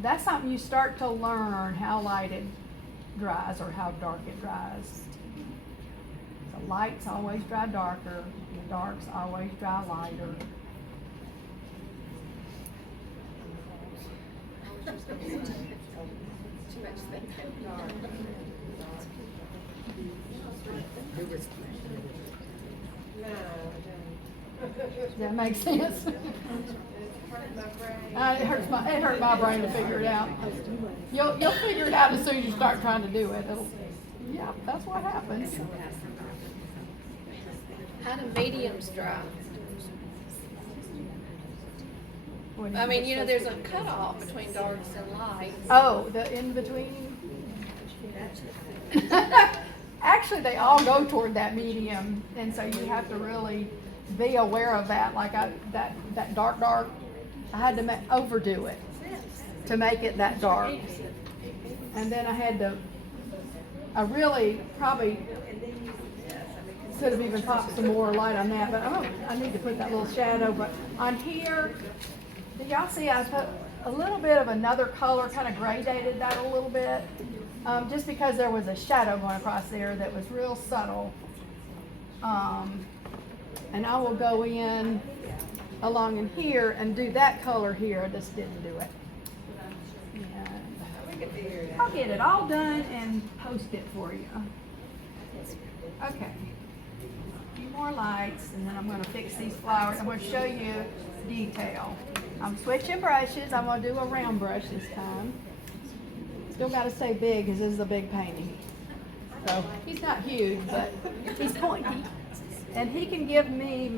that's something you start to learn how light it dries or how dark it dries. The lights always dry darker, the darks always dry lighter. Does that make sense? It hurt my brain to figure it out. You'll figure it out as soon as you start trying to do it. Yeah, that's what happens. How do mediums dry? I mean, there's a cutoff between darks and lights. Oh, the in between. Actually, they all go toward that medium, and so you have to really be aware of that. Like that dark, I had to overdo it to make it that dark, and then I really probably could have even popped some more light on that, but I need to put that little shadow. But on here, do y'all see I put a little bit of another color, kind of gradated that a little bit, just because there was a shadow going across there that was real subtle. And I will go in along in here and do that color here. I just didn't do it. And I'll get it all done and post it for you. Okay. A few more lights, and then I'm going to fix these flowers. I'm going to show you detail. I'm switching brushes. I'm going to do a round brush this time. Still got to stay big because this is a big painting. So he's not huge, but he's pointy. And he can give me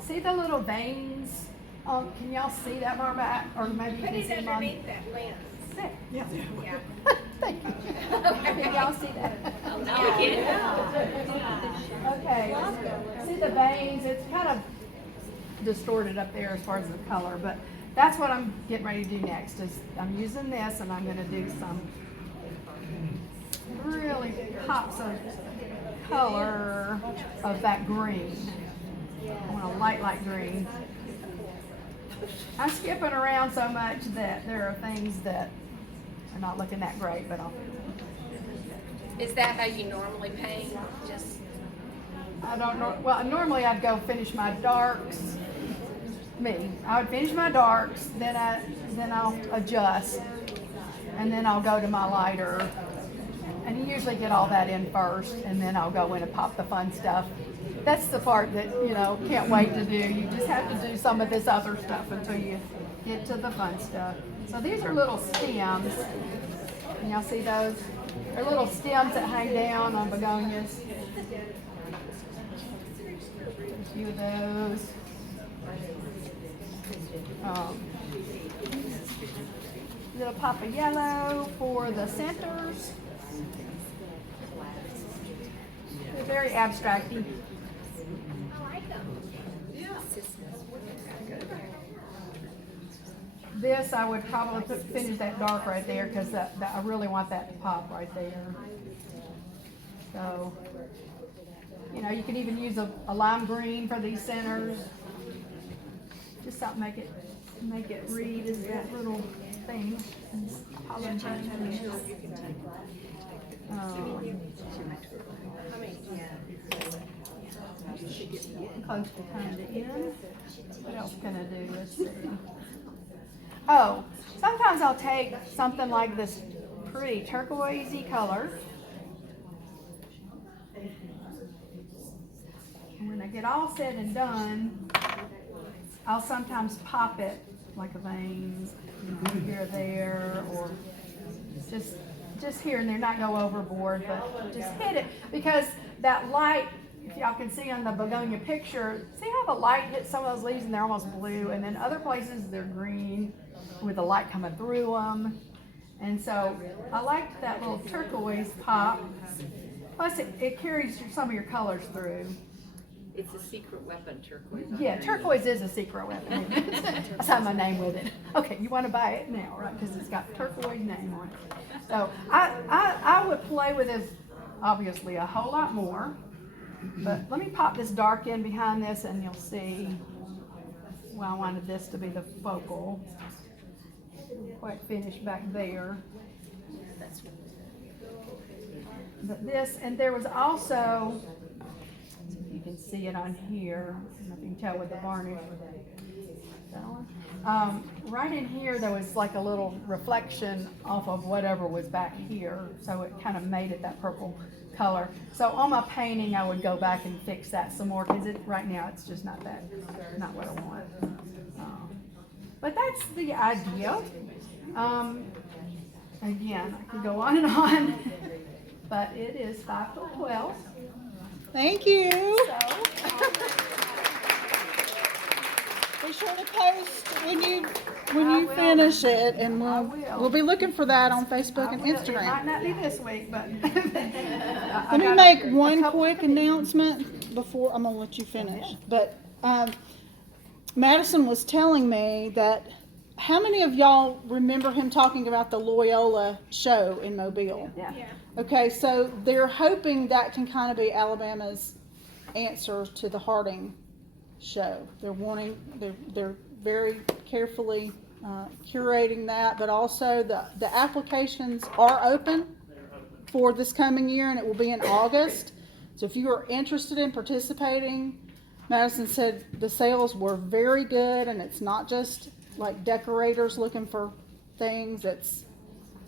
see the little veins? Can y'all see that far back? Or maybe you Put can it see them underneath that lens. There. Yeah. Thank you. Can y'all see that? Okay. See the veins? It's kind of distorted up there as far as the color, but that's what I'm getting ready to do next. Is I'm using this, and I'm going to do some really pops of. color of that green. I want a light green. I'm skipping around so much that there are things that are not looking that great, but Is that how you normally paint? Just I don't know. Well, normally I'd go finish my darks. I would finish my darks, then I'll adjust, and then I'll go to my lighter. And you usually get all that in first, and then I'll go in and pop the fun stuff. That's the part that, can't wait to do. You just have to do some of this other stuff until you get to the fun stuff. So these are little stems. Can y'all see those? They're little stems that hang down on begonias. A few of those. Little pop of yellow for the centers. They're very abstracty. I like them. Yeah. This I would probably finish that dark right there because I really want that to pop right there. So, you can even use a lime green for these centers. Just something make it read as that little thing. Close to time to end. What else can I do? Let's see. Oh, sometimes I'll take something like this pretty turquoisey color. And when I get all said and done, I'll sometimes pop it like a vein here or there, or just here and there, not go overboard, but just hit it. Because that light, if y'all can see on the begonia picture, see how the light hits some of those leaves and they're almost blue, and then other places they're green with the light coming through them. And so I like that little turquoise pop. Plus it carries some of your colors through. It's a secret weapon, turquoise. Yeah, turquoise is a secret weapon. I signed my name with it. Okay, you want to buy it now, right? Because it's got turquoise name on it. So I would play with this obviously a whole lot more. But let me pop this dark in behind this and you'll see why I wanted this to be the focal. Quite finished back there. But this, and there was also, you can see it on here, I don't know if you can tell with the varnish. Right in here there was like a little reflection off of whatever was back here, so it kind of made it that purple color. So on my painting I would go back and fix that some more because right now it's just not what I want. But that's the idea. Again, I could go on and on, but it is 5:12. Thank you. So. Be sure to post when you finish it, and we'll be looking for that on Facebook and Instagram. It might not be this week, but Let me make one quick announcement before I'm gonna let you finish. But Madison was telling me that how many of y'all remember him talking about the Loyola show in Mobile? Yeah. Okay, so they're hoping that can kind of be Alabama's answer to the Harding show. They're very carefully curating that, but also the applications are open for this coming year, and it will be in August. So if you are interested in participating, Madison said the sales were very good, and it's not just like decorators looking for things, it's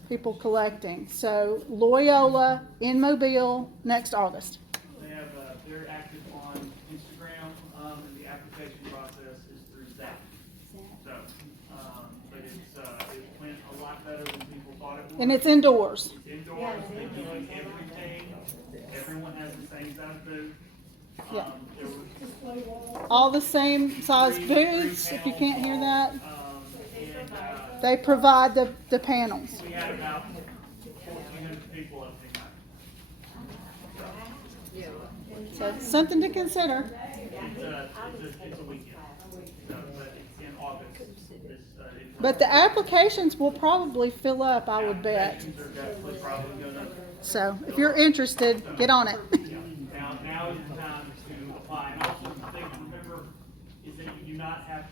people collecting. So Loyola in Mobile next August. They're active on Instagram, and the application process is through Zap. So, but it went a lot better than people thought it would. And it's indoors. It's indoors. They're doing everything. Everyone has the same size booth. Yeah. All the same size booths, if you can't hear that. They provide the panels. We had about 1,400 people opening night. So it's something to consider. It's a weekend, but it's in August. But the applications will probably fill up, I would bet. Applications are definitely probably gonna. So if you're interested, get on it. And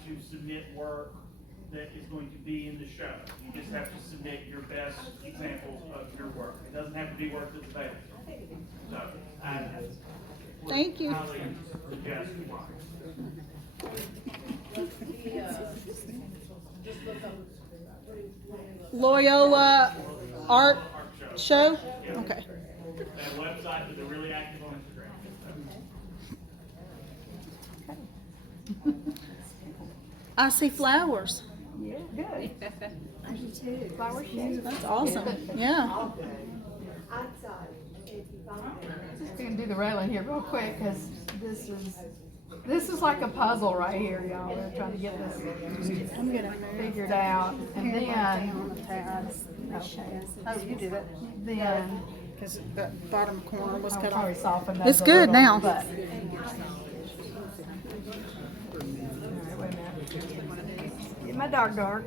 to submit work that is going to be in the show. You just have to submit your best examples of your work. It doesn't have to be work that's available. So, I would Thank you. highly suggest why. Loyola Art Show? Okay. They have a website, but they're really active on Instagram. I see flowers. Yeah, good. I do too. Flower show. That's awesome. Yeah. Just gonna do the railing here real quick, cause this is like a puzzle right here, y'all. We're trying to get this I'm gonna figured out, and then, oh, you did it. then, Because the bottom corner was I'll cut probably off. soften those It's a good little, now. but- Alright, wait a minute. Get my dark.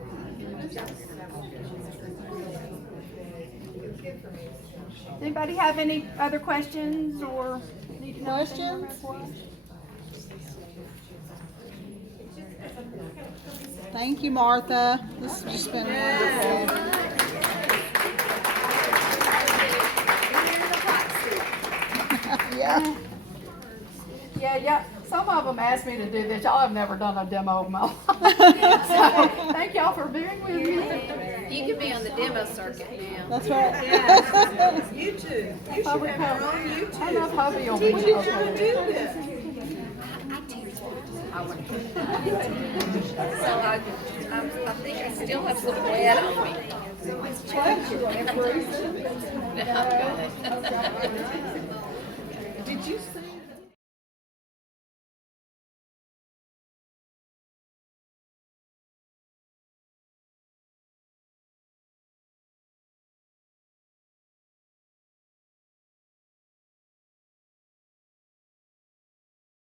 Anybody have any other questions or need to know anything more about gouache? Thank you, Martha. This has just been wonderful. Yeah. Yeah. Some of them asked me to do this. Y'all have never done a demo of my life. So, thank y'all for being with me. You can be on the demo circuit now. That's right. Yes, you too. You should Hubby have your come. own YouTube. I know hubby will be Teach you how to okay. do this. So I think I still have some lead on me. Did you say